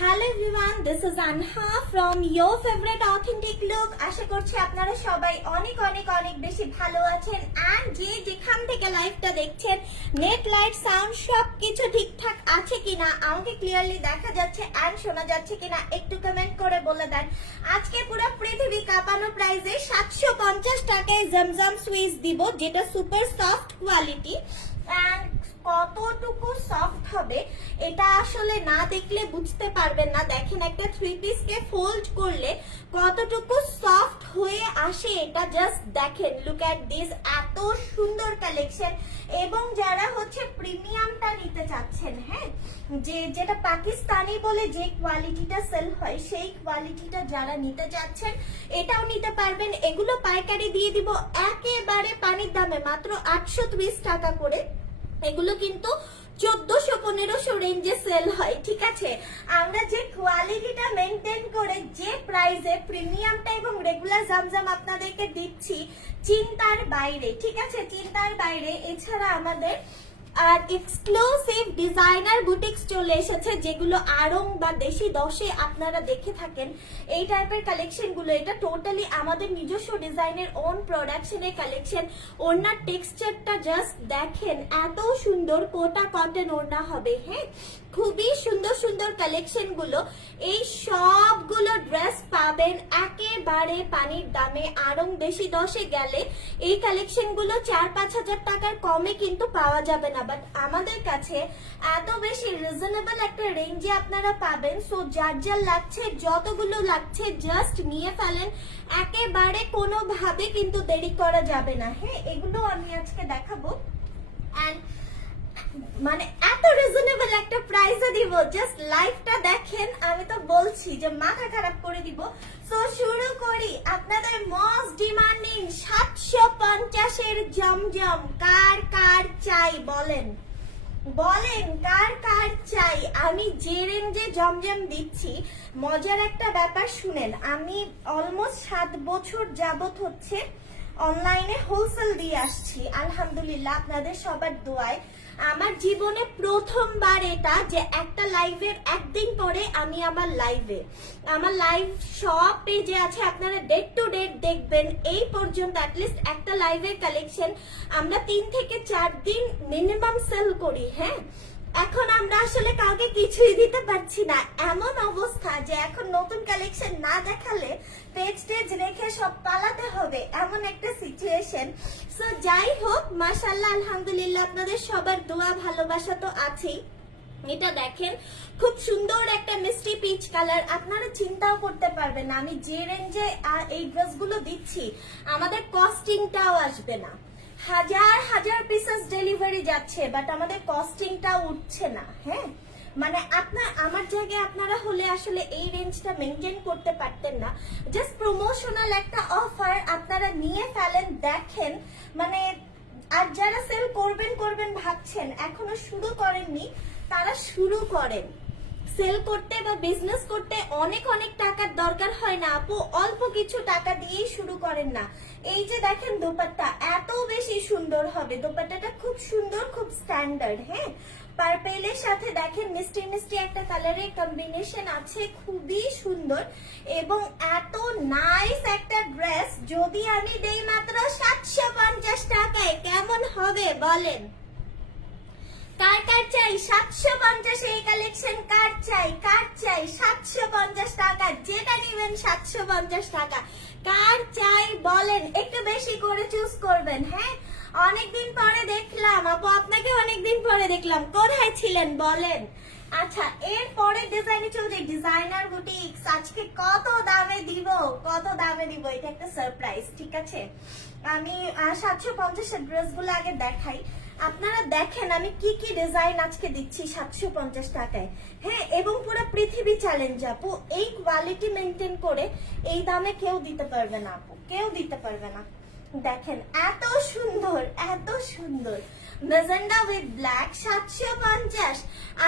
Hello everyone, this is Anha from your favourite authentic look. আশা করছি আপনারা সবাই অনেক অনেক অনেক বেশি ভালো আছেন। অ্যান্ড যে যেখান থেকে লাইভটা দেখছেন, নেট লাইট সাউন্ড সব কিছু ঠিকঠাক আছে কিনা, আমাকে ক্লিয়ারলি দেখা যাচ্ছে অ্যান্ড শোনা যাচ্ছে কিনা একটু কমেন্ট করে বলে দেন। আজকে পুরো পৃথিবী কাঁপানো প্রাইসে 750 টাকায় জমজম সুইচ দিব, যেটা সুপার সফট কোয়ালিটি। অ্যান্ড কতটুকু সফট হবে এটা আসলে না দেখলে বুঝতে পারবেন না। দেখেন, একটা থ্রি পিস কে ফোল্ড করলে কতটুকু সফট হয়ে আসে এটা জাস্ট দেখেন। লুক এট দিস, এত সুন্দর কালেকশন। এবং যারা হচ্ছে প্রিমিয়ামটা নিতে চাচ্ছেন, হ্যাঁ, যেটা পাকিস্তানি বলে যে কোয়ালিটিটা সেল হয়, সেই কোয়ালিটিটা যারা নিতে চাচ্ছেন এটাও নিতে পারবেন। এগুলো পাইকারি দিয়ে দিব একেবারে পানির দামে, মাত্র 830 টাকা করে। এগুলো কিন্তু 1400-1500 রেঞ্জে সেল হয়, ঠিক আছে। আমরা যে কোয়ালিটিটা মেনটেন করে যে প্রাইসে প্রিমিয়ামটা এবং রেগুলার জামজাম আপনাদেরকে দিচ্ছি, চিন্তার বাইরে, ঠিক আছে, চিন্তার বাইরে। এছাড়া আমাদের আর এক্সক্লুসিভ ডিজাইনার বুটিক্স চলে এসেছে, যেগুলো আড়ং বা দেশি দশে আপনারা দেখে থাকেন এই টাইপের কালেকশন গুলো। এটা টোটালি আমাদের নিজস্ব ডিজাইনের ওন প্রোডাকশনের কালেকশন। ওড়নার টেক্সচারটা জাস্ট দেখেন, এত সুন্দর। কোটা কটন ওড়না হবে, হ্যাঁ, খুবই সুন্দর সুন্দর কালেকশন গুলো। এই সবগুলো ড্রেস পাবেন একেবারে পানির দামে। আড়ং দেশি দশে গেলে এই কালেকশন গুলো 4-5 হাজার টাকার কমে কিন্তু পাওয়া যাবে না, বাট আমাদের কাছে এত বেশি রিজনেবল একটা রেঞ্জে আপনারা পাবেন। সো যার যার লাগছে, যতগুলো লাগছে জাস্ট নিয়ে ফেলেন, একেবারে কোনোভাবে কিন্তু দেরি করা যাবে না। হ্যাঁ, এগুলো আমি আজকে দেখাবো। এন্ড মানে এত রিজনেবল একটা প্রাইসে দিব, জাস্ট লাইভটা দেখেন। আমি তো বলছি যে মাথা খারাপ করে দিব। সো শুরু করি। আপনাদের মোস্ট ডিমান্ডিং 750 এর জমজম কার কার চাই বলেন, বলেন কার কার চাই। আমি যে রেঞ্জে জমজম দিচ্ছি, মজার একটা ব্যাপার শুনেন। আমি অলমোস্ট 7 বছর যাবত হচ্ছে অনলাইনে হোলসেল দিয়ে আসছি, আলহামদুলিল্লাহ আপনাদের সবার দোয়ায়। আমার জীবনে প্রথমবার এটা যে একটা লাইভের একদিন পরে আমি আমার লাইভ সব পেজে আছে, আপনারা ডেট টু ডেট দেখবেন। এই পর্যন্ত অ্যাটলিস্ট একটা লাইভের কালেকশন আমরা 3 থেকে 4 দিন মিনিমাম সেল করি। হ্যাঁ, এখন আমরা আসলে কাউকে কিছুই দিতে পারছি না, এমন অবস্থা যে এখন নতুন কালেকশন না দেখালে পেজ টেজ রেখে সব পালাতে হবে, এমন একটা সিচুয়েশন। সো যাই হোক, মাশাআল্লাহ আলহামদুলিল্লাহ আপনাদের সবার দোয়া ভালোবাসা তো আছেই। এটা দেখেন, খুব সুন্দর একটা মিষ্টি পিচ কালার। আপনারা চিন্তাও করতে পারবেন না আমি যে রেঞ্জে এই ড্রেসগুলো দিচ্ছি আমাদের কস্টিংটাও আসবে না। হাজার হাজার পিসেস ডেলিভারি যাচ্ছে, বাট আমাদের কস্টিংটা উঠছে না। হ্যাঁ, মানে আমার জায়গায় আপনারা হলে আসলে এই রেঞ্জটা মেনটেন করতে পারতেন না। জাস্ট প্রমোশনাল একটা অফার আপনারা নিয়ে ফেলেন, দেখেন মানে। আর যারা সেল করবেন ভাবছেন, এখনো শুরু করেননি, তারা শুরু করেন। সেল করতে বা বিজনেস করতে অনেক অনেক টাকার দরকার হয় না আপু, অল্প কিছু টাকা দিয়েই শুরু করেন না। এই যে দেখেন দোপাট্টা এত বেশি সুন্দর হবে, দোপাট্টাটা খুব সুন্দর, খুব স্ট্যান্ডার্ড। হ্যাঁ, পার্পেলের সাথে দেখেন মিষ্টি মিষ্টি একটা কালারের কম্বিনেশন আছে, খুবই সুন্দর এবং এত নাইস একটা ড্রেস। যদি আমি দেই মাত্র 750 টাকায়, কেমন হবে বলেন? কার কার চাই 750 এই কালেকশন? কার চাই 750 টাকা, যেটা নিবেন 750 টাকা। কার চাই বলেন, একটু বেশি করে চুজ করবেন। হ্যাঁ, অনেকদিন পরে দেখলাম আপু, আপনাকে অনেকদিন পরে দেখলাম, কোথায় ছিলেন বলেন? আচ্ছা, এর পরে ডিজাইনে চলে যাই। ডিজাইনার বুটিক্স আজকে কত দামে দিব, এটা একটা সারপ্রাইজ, ঠিক আছে। আমি 750 এর ড্রেসগুলো আগে দেখাই, আপনারা দেখেন আমি কি কি ডিজাইন আজকে দিচ্ছি 750 টাকায়। হ্যাঁ, এবং পুরো পৃথিবী চ্যালেঞ্জ আপু, এই কোয়ালিটি মেনটেন করে এই দামে কেউ দিতে পারবে না আপু, কেউ দিতে পারবে না। দেখেন এত সুন্দর, এত সুন্দর মেজেন্ডা উইথ ব্ল্যাক 750।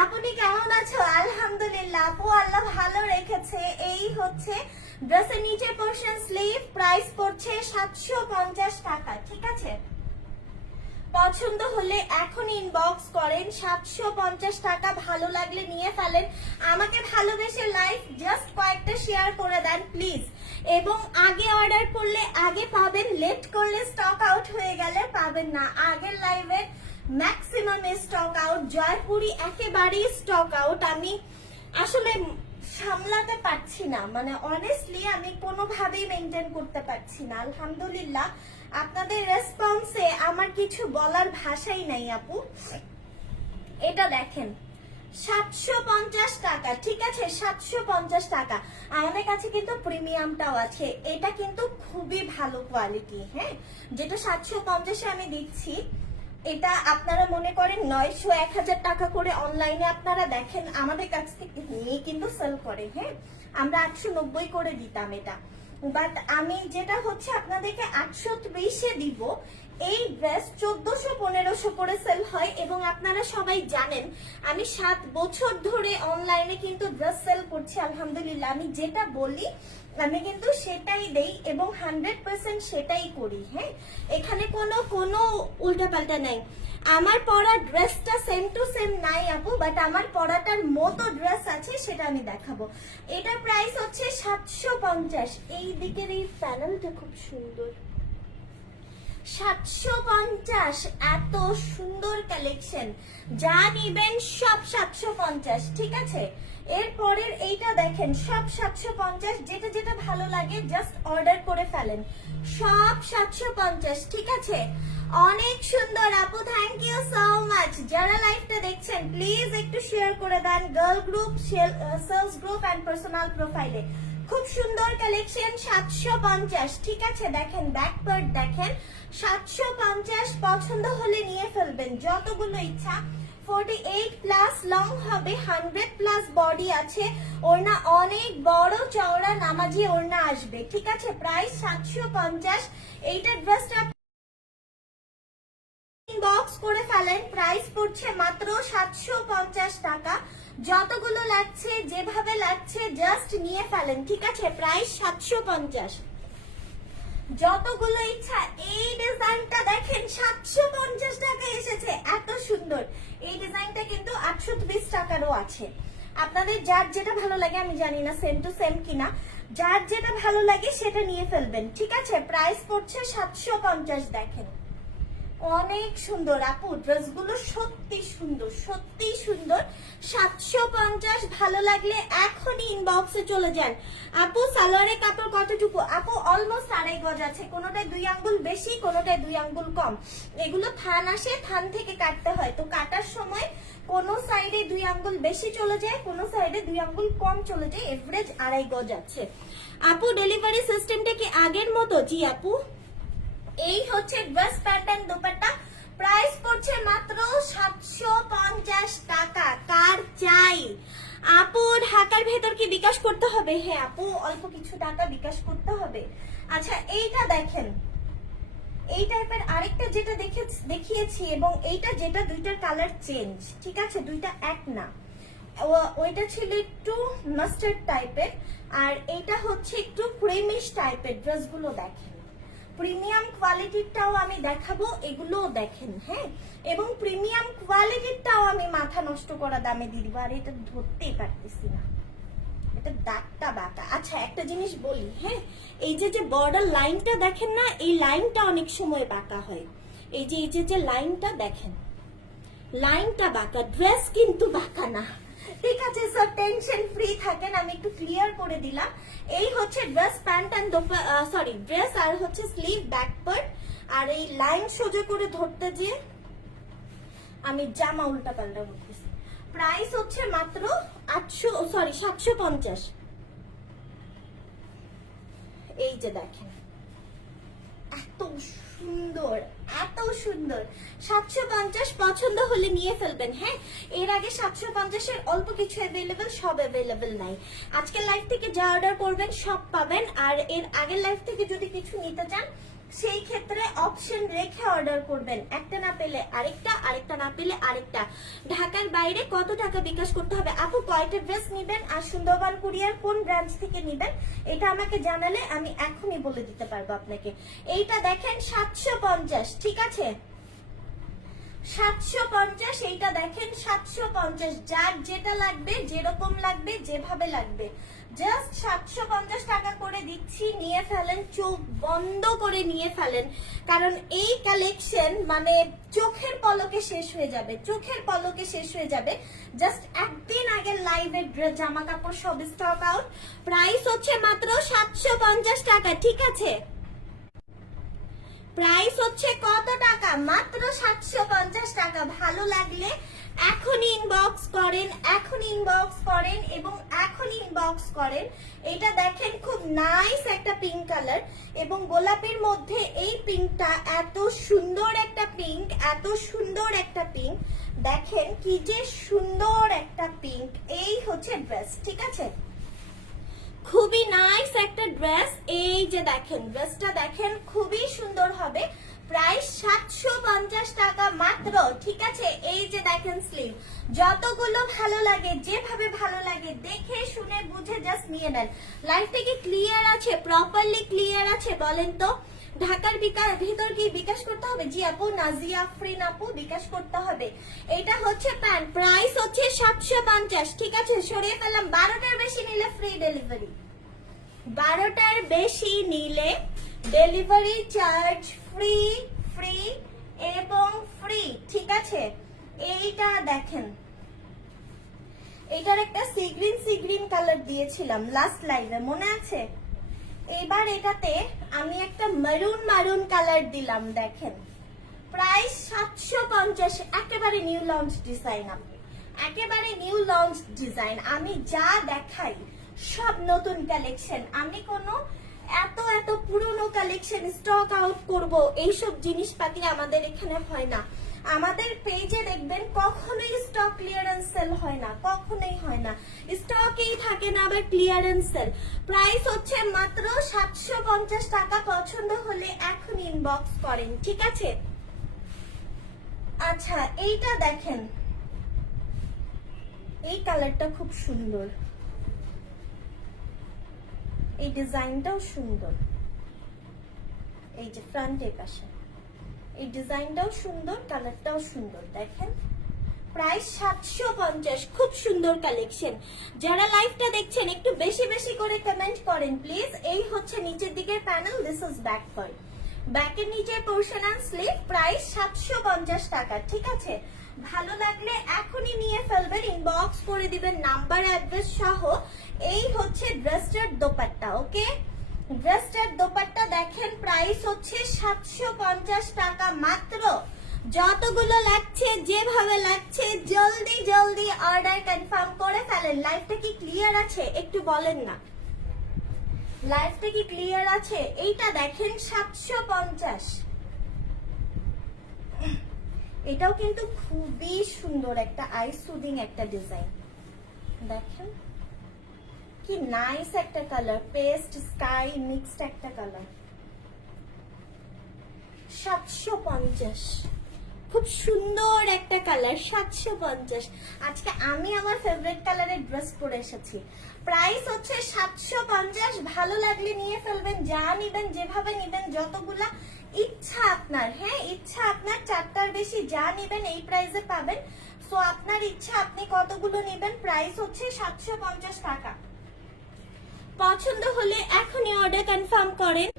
আপনি কেমন আছো? আলহামদুলিল্লাহ আপু, আল্লাহ ভালো রেখেছে। এই হচ্ছে ড্রেসের নিচের পোর্শন, স্লিভ, প্রাইস পড়ছে 750 টাকা, ঠিক আছে। পছন্দ হলে এখন ইনবক্স করেন। 750 টাকা, ভালো লাগলে নিয়ে ফেলেন। আমাকে ভালোবেসে লাইভ জাস্ট কয়েকটা শেয়ার করে দেন প্লিজ। এবং আগে অর্ডার করলে আগে পাবেন, লেট করলে স্টক আউট হয়ে গেলে পাবেন না। আগের লাইভের ম্যাক্সিমাম স্টক আউট, জয়পুরি একেবারেই স্টক আউট। আমি আসলে সামলাতে পারছি না, মানে অনেস্টলি আমি কোনোভাবেই মেনটেন করতে পারছি না। আলহামদুলিল্লাহ আপনাদের রেসপন্সে আমার কিছু বলার ভাষাই নাই আপু। এটা দেখেন 750 টাকা, ঠিক আছে 750 টাকা। আমাদের কাছে কিন্তু প্রিমিয়ামটাও আছে, এটা কিন্তু খুবই ভালো কোয়ালিটি। হ্যাঁ, যেটা 750-এ আমি দিচ্ছি, এটা আপনারা মনে করেন 900-1000 টাকা করে অনলাইনে আপনারা দেখেন আমাদের কাছ থেকে নিয়ে কিন্তু সেল করে। হ্যাঁ, আমরা 890 করে দিতাম এটা, বাট আমি যেটা হচ্ছে আপনাদেরকে 830-এ দিব। এই ড্রেস 1400-1500 করে সেল হয় এবং আপনারা সবাই জানেন আমি 7 বছর ধরে অনলাইনে কিন্তু ড্রেস সেল করছি। আলহামদুলিল্লাহ আমি যেটা বলি আমি কিন্তু সেটাই দেই এবং 100% সেটাই করি। হ্যাঁ, এখানে কোনো উল্টাপাল্টা নাই। আমার পরা ড্রেসটা সেম টু সেম নাই আপু, বাট আমার পরাটার মতো ড্রেস আছে, সেটা আমি দেখাবো। এটার প্রাইস হচ্ছে 750। এই দিকের এই প্যানেলটা খুব সুন্দর। 750, এত সুন্দর কালেকশন, যা নিবেন সব 750, ঠিক আছে। এরপরের এইটা দেখেন সব 750, যেটা যেটা ভালো লাগে জাস্ট অর্ডার করে ফেলেন, সব 750, ঠিক আছে। অনেক সুন্দর আপু, থ্যাংক ইউ সো মাচ। যারা লাইভটা দেখছেন প্লিজ একটু শেয়ার করে দেন, girl group, sales group and personal প্রোফাইলে। খুব সুন্দর কালেকশন, 750, ঠিক আছে। দেখেন ব্যাক পার্ট দেখেন, 750, পছন্দ হলে নিয়ে ফেলবেন যতগুলো ইচ্ছা। 48 প্লাস লং হবে, 100 প্লাস বডি আছে, ওড়না অনেক বড় চওড়া নামাজি ওড়না আসবে, ঠিক আছে। প্রাইস 750। এইটা ড্রেসটা ইনবক্স করে ফেলেন, প্রাইস পড়ছে মাত্র 750 টাকা। যতগুলো লাগছে যেভাবে লাগছে জাস্ট নিয়ে ফেলেন, ঠিক আছে। প্রাইস 750, যতগুলো ইচ্ছা। এই ডিজাইনটা দেখেন 750 টাকা এসেছে, এত সুন্দর। এই ডিজাইনটা কিন্তু 820 টাকারও আছে। আপনাদের যার যেটা ভালো লাগে, আমি জানি না সেম টু সেম কিনা, যার যেটা ভালো লাগে সেটা নিয়ে ফেলবেন, ঠিক আছে। প্রাইস পড়ছে 750। দেখেন অনেক সুন্দর আপু, ড্রেসগুলো সত্যি সুন্দর, সত্যি সুন্দর। 750, ভালো লাগলে এখনই ইনবক্সে চলে যান। আপু সালোয়ারের কাপড় কতটুকু? আপু অলমোস্ট 2.5 গজ আছে, কোনোটায় 2 আঙ্গুল বেশি, কোনোটায় 2 আঙ্গুল কম। এগুলো থান আসে, থান থেকে কাটতে হয়, তো কাটার সময় কোনো সাইডে 2 আঙ্গুল বেশি চলে যায়, কোনো সাইডে 2 আঙ্গুল কম চলে যায়, এভারেজ 2.5 গজ আছে। আপু ডেলিভারি সিস্টেমটা কি আগের মতো? জি আপু। এই হচ্ছে ড্রেস প্যাটার্ন দোপাট্টা, প্রাইস পড়ছে মাত্র 750 টাকা। কার চাই? আপু ঢাকার ভেতর কি বিকাশ করতে হবে? হ্যাঁ আপু, অল্প কিছু টাকা বিকাশ করতে হবে। আচ্ছা এইটা দেখেন, এই টাইপের আরেকটা যেটা দেখিয়েছি এবং এইটা যেটা, দুইটার কালার চেঞ্জ, ঠিক আছে, দুইটা এক না। ওইটা ছিল একটু মাস্টার্ড টাইপের, আর এইটা হচ্ছে একটু ক্রিমিশ টাইপের। ড্রেসগুলো দেখেন, প্রিমিয়াম কোয়ালিটিরটাও আমি দেখাবো, এগুলোও দেখেন। হ্যাঁ, এবং প্রিমিয়াম কোয়ালিটিরটাও আমি মাথা নষ্ট করা দামে দিয়ে দিব। আর এটা ধরতেই পারতেছি না, এটা দাগটা বাঁকা। আচ্ছা একটা জিনিস বলি, হ্যাঁ, এই যে বর্ডার লাইনটা দেখেন না, এই লাইনটা অনেক সময় বাঁকা হয়। এই যে লাইনটা দেখেন, লাইনটা বাঁকা, ড্রেস কিন্তু বাঁকা না, ঠিক আছে। সো টেনশন ফ্রি থাকেন, আমি একটু ক্লিয়ার করে দিলাম। এই হচ্ছে dress, pant and sorry dress, আর হচ্ছে স্লিভ ব্যাক পার্ট। আর এই লাইন সোজা করে ধরতে গিয়ে আমি জামা উল্টা পাল্টা করতেছি। প্রাইস হচ্ছে মাত্র 750। এই যে দেখেন এত সুন্দর, এত সুন্দর। 750, পছন্দ হলে নিয়ে ফেলবেন। হ্যাঁ, এর আগে 750-এর অল্প কিছু অ্যাভেলেবেল, সব অ্যাভেলেবেল নাই। আজকের লাইভ থেকে যা অর্ডার করবেন সব পাবেন। আর এর আগের লাইভ থেকে যদি কিছু নিতে চান সেই ক্ষেত্রে অপশন রেখে অর্ডার করবেন, একটা না পেলে আরেকটা, আরেকটা না পেলে আরেকটা। ঢাকার বাইরে কত টাকা বিকাশ করতে হবে? আপু কয়টা ড্রেস নিবেন আর সুন্দরবন কুরিয়ার কোন ব্রাঞ্চ থেকে নিবেন এটা আমাকে জানালে আমি এখনই বলে দিতে পারবো আপনাকে। এইটা দেখেন 750, ঠিক আছে। 750, এইটা দেখেন 750, যার যেটা লাগবে, যেরকম লাগবে, যেভাবে লাগবে, জাস্ট 750 টাকা করে দিচ্ছি, নিয়ে ফেলেন, চোখ বন্ধ করে নিয়ে ফেলেন, কারণ এই কালেকশন মানে চোখের পলকে শেষ হয়ে যাবে, চোখের পলকে শেষ হয়ে যাবে। জাস্ট একদিন আগে লাইভের জামা কাপড় সব স্টক আউট। প্রাইস হচ্ছে মাত্র 750 টাকা, ঠিক আছে? প্রাইস হচ্ছে কত টাকা? মাত্র 750 টাকা। ভালো লাগলে এখন ইনবক্স করেন, এখন ইনবক্স করেন এবং এখন ইনবক্স করেন। এটা দেখেন খুব নাইস একটা পিঙ্ক কালার এবং গোলাপের মধ্যে এই পিঙ্কটা এত সুন্দর একটা পিঙ্ক, এত সুন্দর একটা পিঙ্ক। দেখেন কি যে সুন্দর একটা পিঙ্ক। এই হচ্ছে ড্রেস, ঠিক আছে? খুবই নাইস একটা ড্রেস। এই যে দেখেন ড্রেসটা দেখেন খুবই সুন্দর হবে। প্রাইস 750 টাকা মাত্র, ঠিক আছে? এই যে দেখেন স্লিভ, যতগুলো ভালো লাগে, যেভাবে ভালো লাগে দেখে শুনে বুঝে জাস্ট নিয়ে নেন। লাইফটা কি ক্লিয়ার আছে? প্রপারলি ক্লিয়ার আছে? বলেন তো। ঢাকার ভিতর কি বিকাশ করতে হবে? জি আপু, নাজিয়া আফরিন আপু, বিকাশ করতে হবে। এটা হচ্ছে প্যান্ট, প্রাইস হচ্ছে 750, ঠিক আছে? সরিয়ে ফেললাম। 12টার বেশি নিলে ফ্রি ডেলিভারি, 12টার বেশি নিলে ডেলিভারি চার্জ ফ্রি, ফ্রি এবং ফ্রি, ঠিক আছে? এইটা দেখেন, এটার একটা সি গ্রিন কালার দিয়েছিলাম লাস্ট লাইভে, মনে আছে? এবার এটাতে আমি একটা মারুন কালার দিলাম, দেখেন। প্রাইস 750, একেবারে নিউ লঞ্চ ডিজাইন, একেবারে নিউ লঞ্চ ডিজাইন। আমি যা দেখাই সব নতুন কালেকশন, আমি কোনো এত পুরনো কালেকশন স্টক আউট করব এইসব জিনিসপাতি আমাদের এখানে হয় না। আমাদের পেজে দেখবেন কখনোই স্টক ক্লিয়ারেন্স সেল হয় না, কখনোই হয় না, স্টকেই থাকে না, আবার ক্লিয়ারেন্স সেল। প্রাইস হচ্ছে মাত্র 750 টাকা। পছন্দ হলে এখন ইনবক্স করেন, ঠিক আছে? আচ্ছা, এইটা দেখেন, এই কালারটা খুব সুন্দর, এই ডিজাইনটাও সুন্দর, এই যে ফ্রন্টের পাশে এই ডিজাইনটাও সুন্দর, কালারটাও সুন্দর, দেখেন। প্রাইস 750, খুব সুন্দর কালেকশন। যারা লাইভটা দেখছেন একটু বেশি বেশি করে কমেন্ট করেন প্লিজ। এই হচ্ছে নিচের দিকের panel, this is back part, ব্যাকের নিচের পোরশন এন্ড স্লিভ। প্রাইস 750 টাকা, ঠিক আছে? ভালো লাগলে এখনই নিয়ে ফেলবেন, ইনবক্স করে দিবেন নাম্বার অ্যাড্রেস সহ। এই হচ্ছে ড্রেসটার দোপাট্টা, ওকে? ড্রেসটার দোপাট্টা দেখেন, প্রাইস হচ্ছে 750 টাকা মাত্র। যতগুলো লাগছে, যেভাবে লাগছে, জলদি জলদি অর্ডার কনফার্ম করে ফেলেন। লাইভটা কি ক্লিয়ার আছে? একটু বলেন না, লাইভটা কি ক্লিয়ার আছে? এইটা দেখেন 750, এটাও কিন্তু খুবই সুন্দর একটা আই সুদিং একটা ডিজাইন, দেখেন কি নাইস একটা কালার, পেস্ট স্কাই মিক্সড একটা কালার। 750, খুব সুন্দর একটা কালার, 750। আজকে আমি আমার ফেভারিট কালারের ড্রেস পরে এসেছি। প্রাইস হচ্ছে 750। ভালো লাগলে নিয়ে ফেলবেন, যা নিবেন, যেভাবে নিবেন, যতগুলা ইচ্ছা আপনার, হ্যাঁ ইচ্ছা আপনার, 4টার বেশি যা নিবেন এই প্রাইসে পাবেন। সো আপনার ইচ্ছা আপনি কতগুলো নিবেন। প্রাইস হচ্ছে 750 টাকা। পছন্দ হলে এখনই অর্ডার কনফার্ম করেন,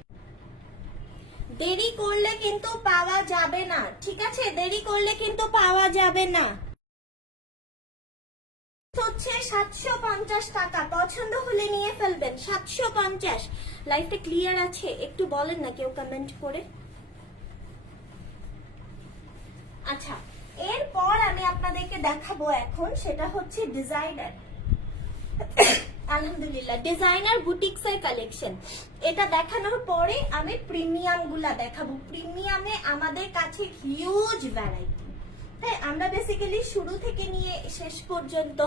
দেরি করলে কিন্তু পাওয়া যাবে না, ঠিক আছে? দেরি করলে কিন্তু পাওয়া যাবে না। হচ্ছে 750 টাকা, পছন্দ হলে নিয়ে ফেলবেন, 750। লাইফটা ক্লিয়ার আছে? একটু বলেন না কেউ কমেন্ট করে। আচ্ছা, এরপর আমি আপনাদেরকে দেখাবো এখন, সেটা হচ্ছে ডিজাইনার, আলহামদুলিল্লাহ ডিজাইনার বুটিক্স এর কালেকশন। এটা দেখানোর পরে আমি প্রিমিয়াম গুলা দেখাবো। প্রিমিয়ামে আমাদের কাছে হিউজ ভ্যারাইটি, তাই আমরা বেসিক্যালি শুরু থেকে নিয়ে শেষ পর্যন্ত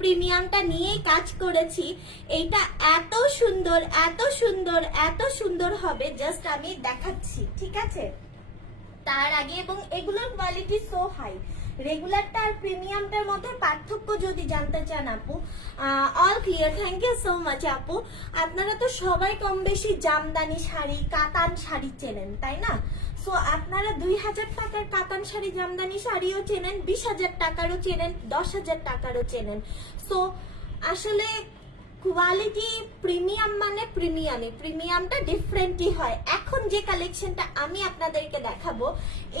প্রিমিয়ামটা নিয়েই কাজ করেছি। এইটা এত সুন্দর, এত সুন্দর, এত সুন্দর হবে, জাস্ট আমি দেখাচ্ছি, ঠিক আছে? তার আগে, এবং এগুলোর কোয়ালিটি সো হাই। রেগুলারটা আর প্রিমিয়ামটার মধ্যে পার্থক্য যদি জানতে চান আপু, all clear, thank you so much আপু। আপনারা তো সবাই কম বেশি জামদানি শাড়ি, কাতান শাড়ি চেনেন, তাই না? সো আপনারা 2000 টাকার কাতান শাড়ি জামদানি শাড়িও চেনেন, 20,000 টাকারও চেনেন, 10,000 টাকারও চেনেন। সো আসলে কোয়ালিটি প্রিমিয়াম মানে প্রিমিয়ামটা ডিফারেন্টই হয়। এখন যে কালেকশনটা আমি আপনাদেরকে দেখাবো,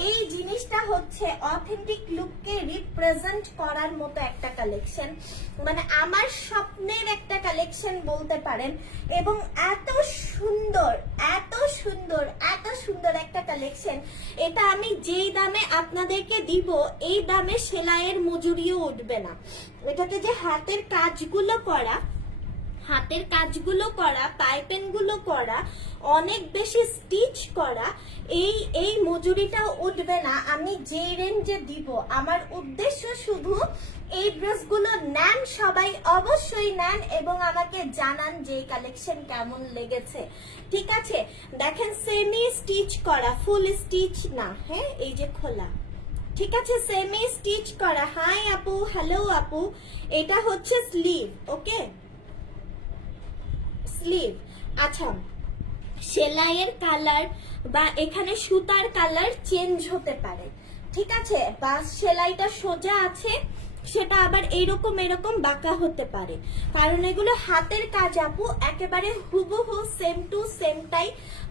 এই জিনিসটা হচ্ছে অথেন্টিক লুককে রিপ্রেজেন্ট করার মতো একটা কালেকশন, মানে আমার স্বপ্নের একটা কালেকশন বলতে পারেন। এবং এত সুন্দর এত সুন্দর এত সুন্দর একটা কালেকশন, এটা আমি যেই দামে আপনাদেরকে দিব এই দামে সেলাইয়ের মজুরিও উঠবে না। এটাতে যে হাতের কাজগুলো করা, পাইপেন গুলো করা, অনেক বেশি স্টিচ করা, এই মজুরিটাও উঠবে না আমি যে রেঞ্জে দিব। আমার উদ্দেশ্য শুধু এই ড্রেসগুলো নেন, সবাই অবশ্যই নেন এবং আমাকে জানান যে কালেকশন কেমন লেগেছে। ঠিক আছে, দেখেন সেমি স্টিচ করা, ফুল স্টিচ না, হ্যাঁ এই যে খোলা, ঠিক আছে, সেমি স্টিচ করা। হাই আপু, হ্যালো আপু, এটা হচ্ছে স্লিভ, ওকে স্লিভ। আচ্ছা, সেলাইয়ের কালার বা এখানে সুতার কালার চেঞ্জ হতে পারে, ঠিক আছে, বা সেলাইটা সোজা আছে সেটা আবার এরকম বাঁকা হতে পারে, কারণ এগুলো হাতের কাজ আপু, একেবারে হুবহু সেম টু সেমটাই,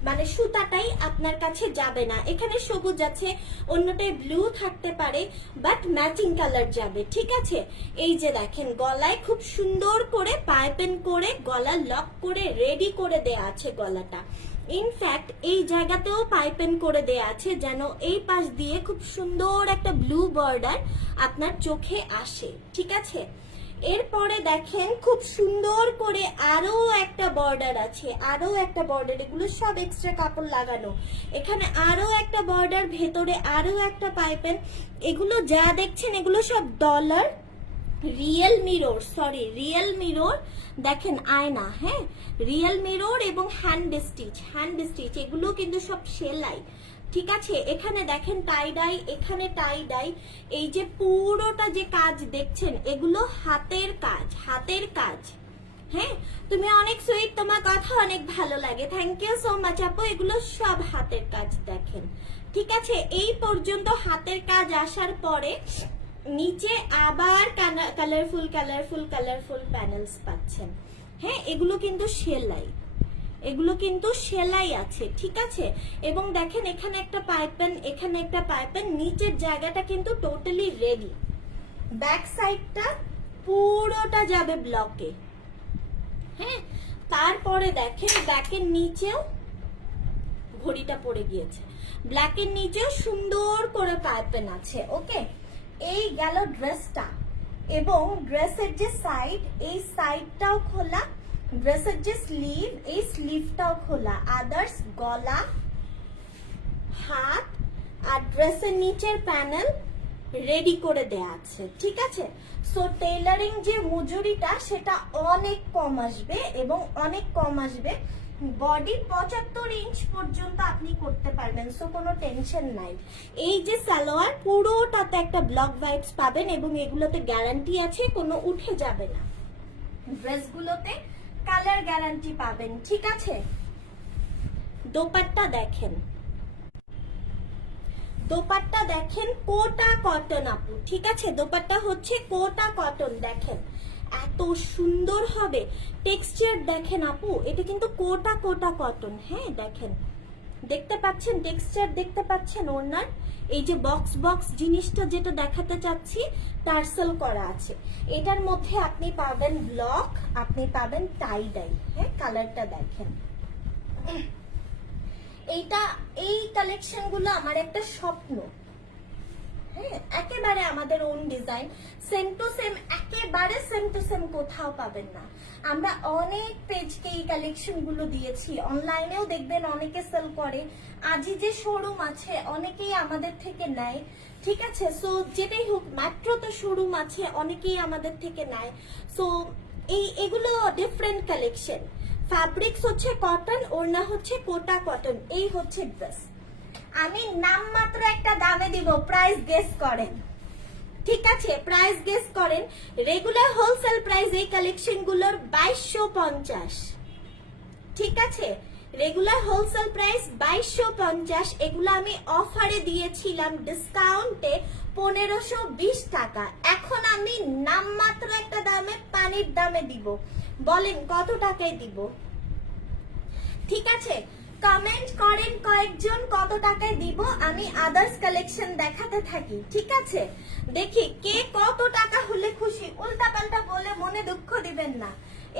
মানে সুতাটাই আপনার কাছে যাবে না। এখানে সবুজ আছে, অন্যটায় ব্লু থাকতে পারে, বাট ম্যাচিং কালার যাবে, ঠিক আছে। এই যে দেখেন গলায় খুব সুন্দর করে পাইপেন করে গলা লক করে রেডি করে দেয়া আছে গলাটা। ইনফ্যাক্ট এই জায়গাতেও পাইপেন করে দেয়া আছে যেন এই পাশ দিয়ে খুব সুন্দর একটা ব্লু বর্ডার আপনার চোখে আসে, ঠিক আছে। এরপরে দেখেন খুব সুন্দর করে আরো একটা বর্ডার আছে, এগুলো সব এক্সট্রা কাপড় লাগানো, এখানে আরো একটা বর্ডার, ভেতরে আরো একটা পাইপেন। এগুলো যা দেখছেন এগুলো সব ডলার, রিয়েল মিরর, দেখেন আয়না, হ্যাঁ রিয়েল মিরর এবং হ্যান্ড স্টিচ এগুলো কিন্তু সব সেলাই, ঠিক আছে। এখানে দেখেন টাই ডাই, এখানে টাই ডাই, এই যে পুরোটা যে কাজ দেখছেন এগুলো হাতের কাজ। হ্যাঁ, তুমি অনেক সুইট, তোমার কথা অনেক ভালো লাগে, থ্যাংক ইউ সো মাচ আপু। এগুলো সব হাতের কাজ দেখেন, ঠিক আছে। এই পর্যন্ত হাতের কাজ আসার পরে নিচে আবার কালারফুল প্যানেলস পাচ্ছেন, হ্যাঁ এগুলো কিন্তু সেলাই আছে, ঠিক আছে। এবং দেখেন এখানে একটা পাইপেন, নিচের জায়গাটা কিন্তু টোটালি রেডি। ব্যাক সাইডটা পুরোটা যাবে ব্লকে, হ্যাঁ। তারপরে দেখেন ব্যাকের নিচেও ঘড়িটা পড়ে গিয়েছে, ব্ল্যাকের নিচেও সুন্দর করে পাইপেন আছে, ওকে। এই গেল ড্রেসটা, এবং ড্রেসের যে সাইড, এই সাইডটাও খোলা, ড্রেসের যে স্লিভ, এই স্লিভটাও খোলা, আদার্স গলা, হাত আর ড্রেসের নিচের প্যানেল রেডি করে দেয়া আছে, ঠিক আছে। সো টেইলারিং যে মজুরিটা সেটা অনেক কম আসবে, বডি 75 ইঞ্চ পর্যন্ত আপনি করতে পারবেন, সো কোনো টেনশন নাই। এই যে সালোয়ার পুরোটাতে একটা ব্লক ভাইবস পাবেন এবং এগুলোতে গ্যারান্টি আছে, কোনো উঠে যাবে না, ড্রেসগুলোতে কালার গ্যারান্টি পাবেন, ঠিক আছে। দোপাট্টা দেখেন কোটা কটন আপু, ঠিক আছে, দোপাট্টা হচ্ছে কোটা কটন, দেখেন এত সুন্দর হবে টেক্সচার, দেখেন আপু এটা কিন্তু কোটা কটন, হ্যাঁ দেখেন, দেখতে পাচ্ছেন টেক্সচার, দেখতে পাচ্ছেন ওড়নার এই যে বক্স জিনিসটা যেটা দেখাতে চাচ্ছি, টার্সেল করা আছে। এটার মধ্যে আপনি পাবেন ব্লক, আপনি পাবেন টাই ডাই, হ্যাঁ কালারটা দেখেন। এই কালেকশন গুলো আমার একটা স্বপ্ন, হ্যাঁ একেবারে আমাদের own design, same to same, একেবারে সেম টু সেম কোথাও পাবেন না। আমরা অনেক পেজকে এই কালেকশন গুলো দিয়েছি, অনলাইনেও দেখবেন অনেকে সেল করে, আজই যে শোরুম আছে অনেকেই আমাদের থেকে নেয়, ঠিক আছে। সো যেটাই হোক, মাত্র তো শোরুম আছে, অনেকেই আমাদের থেকে নেয়। সো এগুলো ডিফারেন্ট কালেকশন, ফ্যাব্রিক্স হচ্ছে কটন, ওড়না হচ্ছে কোটা কটন, এই হচ্ছে ড্রেস। আমি নামমাত্র একটা দামে দিব, প্রাইস গেস করেন, ঠিক আছে, প্রাইস গেস করেন। রেগুলার হোলসেল প্রাইস এই কালেকশন গুলোর 2250, ঠিক আছে। রেগুলার হোলসেল প্রাইস 2250, এগুলো আমি অফারে দিয়েছিলাম ডিসকাউন্টে 1520 টাকা। এখন আমি নামমাত্র একটা দামে, পানির দামে দিব। বলেন কত টাকায় দিব? ঠিক আছে, কমেন্ট করেন কয়েকজন কত টাকায় দিব, আমি আদার্স কালেকশন দেখাতে থাকি। ঠিক আছে, দেখি কে কত টাকা হলে খুশি। উল্টাপাল্টা বলে মনে দুঃখ দিবেন না।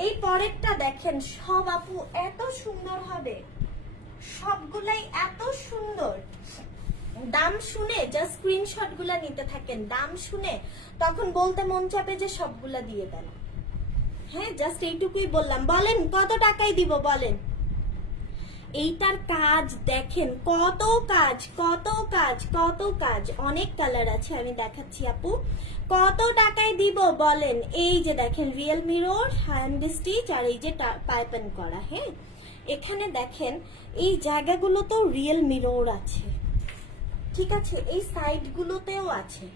এই পরেরটা দেখেন, সব আপু এত সুন্দর হবে, সবগুলাই এত সুন্দর। দাম শুনে জাস্ট স্ক্রিনশট গুলা নিতে থাকেন, দাম শুনে তখন বলতে মন চাপে যে সবগুলা দিয়ে দেন। হ্যাঁ, জাস্ট এইটুকুই বললাম। বলেন কত টাকায় দিব বলেন। এইটার কাজ দেখেন, কত কাজ কত কাজ কত কাজ, অনেক কালার আছে, আমি দেখাচ্ছি আপু। কত টাকায় দিব বলেন। এই যে দেখেন রিয়েল মিরর, হ্যান্ড স্টিচ, আর এই যে পাইপেন করা। হ্যাঁ, এখানে দেখেন এই জায়গাগুলোতেও রিয়েল মিরর আছে। ঠিক আছে, এই সাইড গুলোতেও আছে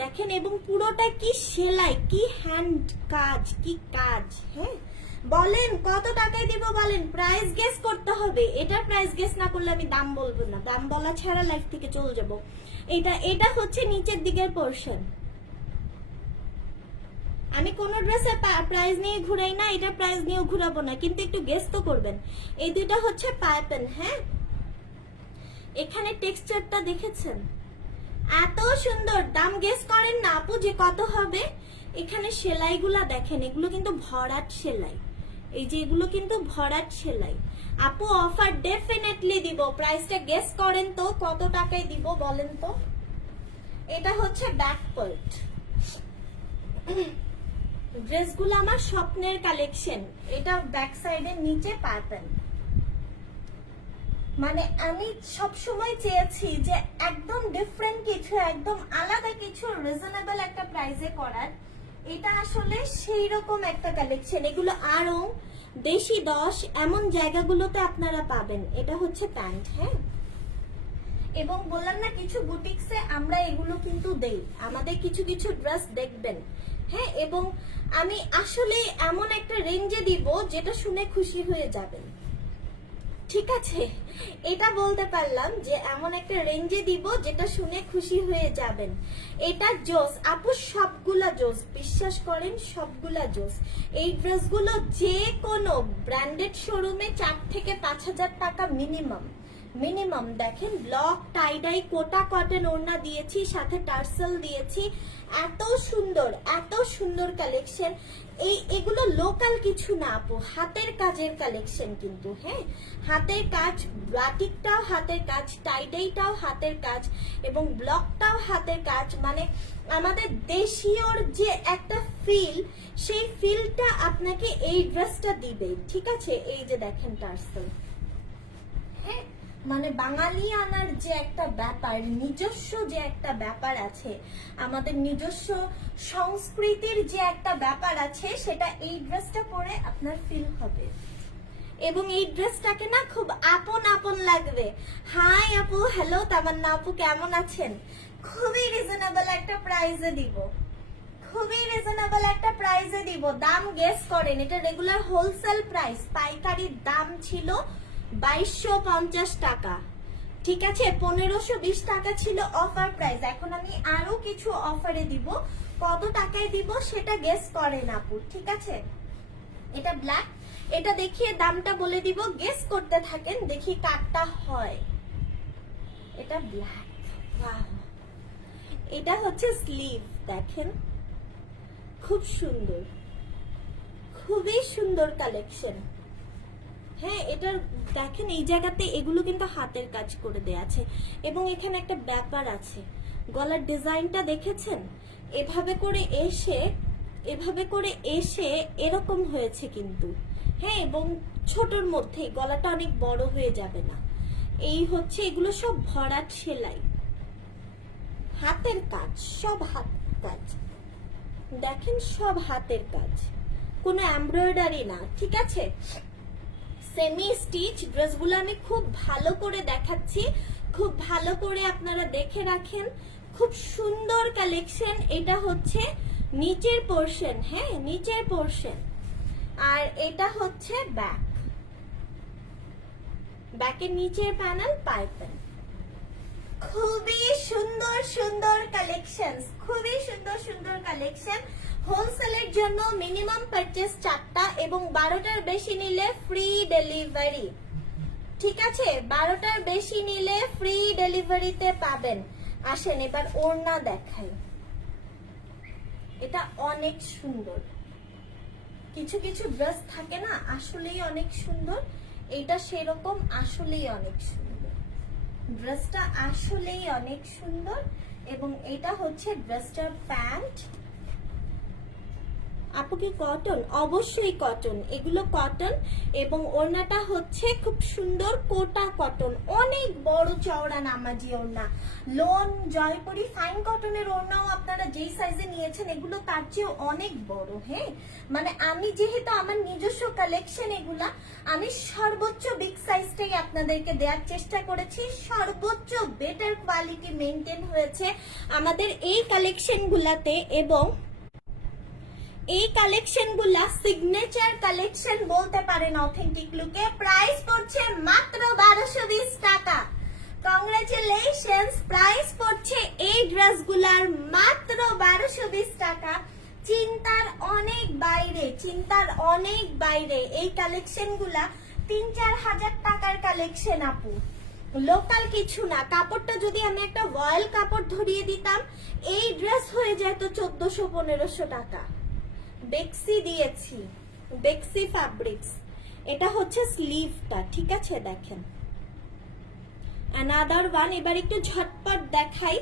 দেখেন, এবং পুরোটা কি সেলাই, কি হ্যান্ড কাজ, কি কাজ। হ্যাঁ, বলেন কত টাকায় দিব বলেন। প্রাইস গেস করতে হবে, এটা প্রাইস গেস না করলে আমি দাম বলবো না, দাম বলা ছাড়া লাইফ থেকে চলে যাব। এটা হচ্ছে নিচের দিকের পোরশন। আমি কোন ড্রেসের প্রাইস নিয়ে ঘুরাই না, এটা প্রাইস নিয়েও ঘুরাবো না, কিন্তু একটু গেস তো করবেন। এই দুইটা হচ্ছে পাইপেন। হ্যাঁ, এখানে টেক্সচারটা দেখেছেন এত সুন্দর। দাম গেস করেন না আপু যে কত হবে। এখানে সেলাইগুলা দেখেন, এগুলো কিন্তু ভরাট সেলাই, এই যে এগুলো কিন্তু ভরাট সেলাই। আপু অফার ডেফিনেটলি দিব, প্রাইসটা গেস করেন তো কত টাকায় দিব বলেন তো। এটা হচ্ছে ব্যাক পার্ট। ড্রেসগুলো আমার স্বপ্নের কালেকশন। এটা ব্যাক সাইডের নিচে পাইপেন। মানে আমি সব সময় চেয়েছি যে একদম ডিফারেন্ট কিছু, একদম আলাদা কিছু, রিজনেবল একটা প্রাইসে করার। এটা আসলে সেই রকম একটা কালেকশন। এগুলো আরো দেশি 10 এমন জায়গাগুলোতে আপনারা পাবেন। এটা হচ্ছে প্যান্ট। হ্যাঁ, এবং বললাম না কিছু বুটিক্সে আমরা এগুলো কিন্তু দেই, আমাদের কিছু কিছু ড্রেস দেখবেন। হ্যাঁ, এবং আমি আসলে এমন একটা রেঞ্জে দিব যেটা শুনে খুশি হয়ে যাবেন। ঠিক আছে, এটা বলতে পারলাম যে এমন একটা রেঞ্জে দিব যেটা শুনে খুশি হয়ে যাবেন। এটা জোস আপু, সবগুলা জোস, বিশ্বাস করেন সবগুলা জোস। এই ড্রেসগুলো যে কোনো ব্র্যান্ডেড শোরুমে 4 থেকে 5,000 টাকা মিনিমাম। দেখেন ব্লক টাইডাই কোটা কটন ওড়না দিয়েছি, সাথে টার্সেল দিয়েছি। এত সুন্দর কালেকশন। এগুলো লোকাল কিছু না আপু, হাতের কাজের কালেকশন কিন্তু। হ্যাঁ, হাতের কাজ, বাটিকটাও হাতের কাজ, টাইডাইটাও হাতের কাজ, এবং ব্লকটাও হাতের কাজ। মানে আমাদের দেশীয়র যে একটা ফিল, সেই ফিলটা আপনাকে এই ড্রেসটা দিবে। ঠিক আছে, এই যে দেখেন টার্সেল। হ্যাঁ, মানে বাঙালি আনার যে একটা ব্যাপার, নিজস্ব যে একটা ব্যাপার আছে, আমাদের নিজস্ব সংস্কৃতির যে একটা ব্যাপার আছে, সেটা এই ড্রেসটা পরে আপনার ফিল হবে। এবং এই ড্রেসটাকে না খুব আপন লাগবে। হাই আপু, হ্যালো তামান্না আপু, কেমন আছেন? খুবই রিজনেবল একটা প্রাইসে দিব, খুবই রিজনেবল একটা প্রাইসে দিব। দাম গেস করেন। এটা রেগুলার হোলসেল প্রাইস, পাইকারির দাম ছিল 2250 টাকা। ঠিক আছে, 1520 টাকা ছিল অফার প্রাইস। এখন আমি আরো কিছু অফারে দিব, কত টাকায় দিব সেটা গেস করেন আপু। ঠিক আছে, এটা ব্ল্যাক, এটা দেখিয়ে দামটা বলে দিব, গেস করতে থাকেন, দেখি কাটটা হয়। এটা ব্ল্যাক, এটা হচ্ছে স্লিভ, দেখেন খুব সুন্দর, খুবই সুন্দর কালেকশন। হ্যাঁ, এটার দেখেন এই জায়গাতে এগুলো কিন্তু হাতের কাজ করে দেয়া আছে, এবং এখানে একটা ব্যাপার আছে, গলার ডিজাইনটা দেখেছেন? এভাবে করে এসে এরকম হয়েছে কিন্তু। হ্যাঁ, এবং ছোটর মধ্যে গলাটা অনেক বড় হয়ে যাবে না। এই হচ্ছে, এগুলো সব ভরাট সেলাই, হাতের কাজ, সব হাত কাজ। দেখেন সব হাতের কাজ, কোনো এমব্রয়ডারি না। ঠিক আছে, সেমি স্টিচ ড্রেসগুলো আমি খুব ভালো করে দেখাচ্ছি, খুব ভালো করে আপনারা দেখে রাখেন। খুব সুন্দর কালেকশন। এটা হচ্ছে নিচের পোরশন। হ্যাঁ, নিচের পোরশন। আর এটা হচ্ছে ব্যাক। ব্যাকের নিচের প্যানেল পাইপেন। খুবই সুন্দর সুন্দর কালেকশন, খুবই সুন্দর সুন্দর কালেকশন। হোলসেলের জন্য মিনিমাম পারচেজ 4টা এবং 12টার বেশি নিলে ফ্রি ডেলিভারি। ঠিক আছে, 12টার বেশি নিলে ফ্রি ডেলিভারিতে পাবেন। আসেন এবার ওড়না দেখাই, এটা অনেক সুন্দর। কিছু কিছু ড্রেস থাকে না আসলেই অনেক সুন্দর, এটা সেরকম আসলেই অনেক সুন্দর। ড্রেসটা আসলেই অনেক সুন্দর এবং এটা হচ্ছে ড্রেসটার প্যান্ট। আপু কি কটন? অবশ্যই কটন, এগুলো কটন এবং ওড়নাটা হচ্ছে খুব সুন্দর কোটা কটন, অনেক বড় চওড়া নামাজি ওড়না। লোন জয়পুরি ফাইন কটনের ওড়নাও আপনারা যেই সাইজে নিয়েছেন এগুলো তার চেয়ে অনেক বড়। হ্যাঁ, মানে আমি যেহেতু আমার নিজস্ব কালেকশন এগুলা, আমি সর্বোচ্চ বিগ সাইজটাই আপনাদেরকে দেওয়ার চেষ্টা করেছি। সর্বোচ্চ বেটার কোয়ালিটি মেনটেন হয়েছে আমাদের এই কালেকশন গুলাতে এবং এই কালেকশন গুলা সিগনেচার কালেকশন বলতে পারেন অথেন্টিক লুকে। প্রাইস পড়ছে মাত্র 1220 টাকা। কংগ্রেচুলেশনস, প্রাইস পড়ছে এই ড্রেসগুলার মাত্র 1220 টাকা। চিন্তার অনেক বাইরে, চিন্তার অনেক বাইরে। এই কালেকশন গুলা 3-4 হাজার টাকার কালেকশন আপু, লোকাল কিছু না। কাপড়টা যদি আমি একটা রয়্যাল কাপড় ধরিয়ে দিতাম এই ড্রেস হয়ে যেত 1400-1500 টাকা। বেক্সি দিয়েছি, বেক্সি ফ্যাব্রিক্স। এটা হচ্ছে স্লিভটা, ঠিক আছে দেখেন। অ্যানাদার ওয়ান, এবার একটু ঝটপট দেখাই।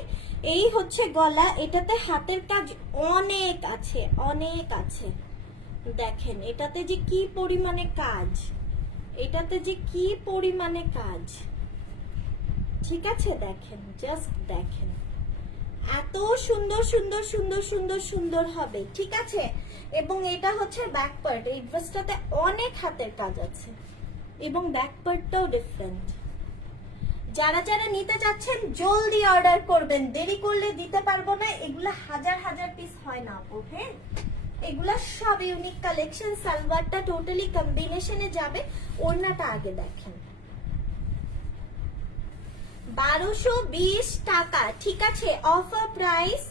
এই হচ্ছে গলা, এটাতে হাতের কাজ অনেক আছে, অনেক আছে। দেখেন এটাতে যে কি পরিমাণে কাজ, এটাতে যে কি পরিমাণে কাজ, ঠিক আছে দেখেন, জাস্ট দেখেন। এত সুন্দর সুন্দর সুন্দর সুন্দর সুন্দর হবে, ঠিক আছে। এবং এটা হচ্ছে ব্যাক পার্ট, এই ড্রেসটাতে অনেক হাতের কাজ আছে এবং ব্যাক পার্টটাও ডিফারেন্ট। যারা যারা নিতে চাচ্ছেন জলদি অর্ডার করবেন, দেরি করলে দিতে পারবো না। এগুলা হাজার হাজার পিস হয় না আপু। হ্যাঁ, এগুলা সব ইউনিক কালেকশন। সালোয়ারটা টোটালি কম্বিনেশনে যাবে। ওড়নাটা আগে দেখেন, 1220 টাকা, ঠিক আছে। অফার প্রাইস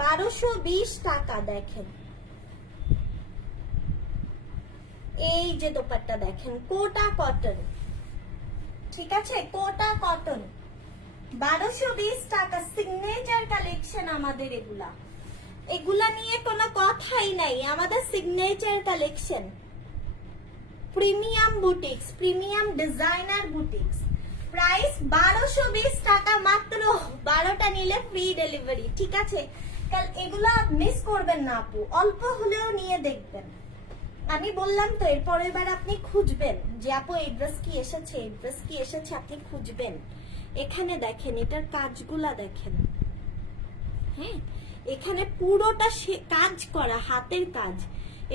1220 টাকা। দেখেন এই যে দোপাট্টা দেখেন, কোটা কটন, ঠিক আছে, কোটা কটন, 1220 টাকা। সিগনেচার কালেকশন আমাদের এগুলা, এগুলা নিয়ে কোনো কথাই নাই, আমাদের signature collection. Premium boutiques, premium designer boutiques. Price 1220 টাকা মাত্র। 12টা নিলে ফ্রি ডেলিভারি, ঠিক আছে। কাল এগুলা মিস করবেন না আপু, অল্প হলেও নিয়ে দেখবেন। আমি বললাম তো এরপর এবার আপনি খুঁজবেন যে আপু এই ড্রেস কি এসেছে, এই ড্রেস কি এসেছে, আপনি খুঁজবেন। এখানে দেখেন এটার কাজগুলা দেখেন। হ্যাঁ, এখানে পুরোটা কাজ করা, হাতের কাজ।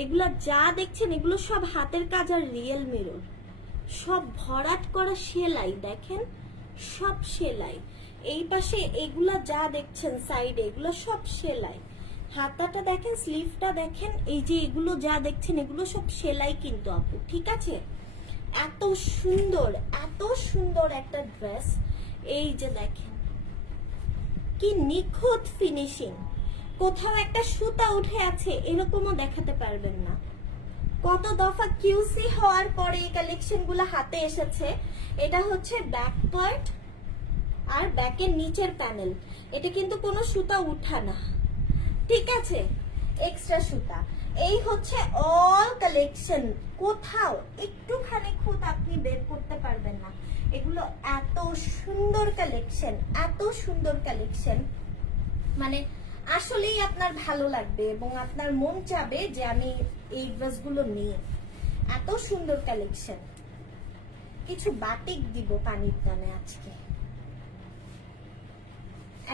এগুলা যা দেখছেন এগুলো সব হাতের কাজ আর রিয়েল মিরর, সব ভরাট করা সেলাই। দেখেন সব সেলাই। এই পাশে এগুলা যা দেখছেন সাইডে এগুলো সব সেলাই। হাতাটা দেখেন, স্লিভটা দেখেন, এই যে এগুলো যা দেখছেন এগুলো সব সেলাই কিন্তু আপু, ঠিক আছে। এত সুন্দর, এত সুন্দর একটা ড্রেস। এই যে দেখেন কি নিখুঁত ফিনিশিং, কোথাও একটা সুতা উঠে আছে এরকমও দেখাতে পারবেন না। কত দফা কিউসি হওয়ার পরে এই কালেকশন গুলো হাতে এসেছে। এটা হচ্ছে ব্যাক পার্ট আর ব্যাকের নিচের প্যানেল। এটা কিন্তু কোনো সুতা উঠা না, ঠিক আছে, এক্সট্রা সুতা। এই হচ্ছে অল কালেকশন, কোথাও একটুখানি খুঁত আপনি বের করতে পারবেন না। এগুলো এত সুন্দর কালেকশন, এত সুন্দর কালেকশন, মানে আসলেই আপনার ভালো লাগবে এবং আপনার মন চাবে যে আমি এই ড্রেসগুলো নিই। এত সুন্দর কালেকশন। কিছু বাটিক দিব পানির দামে আজকে,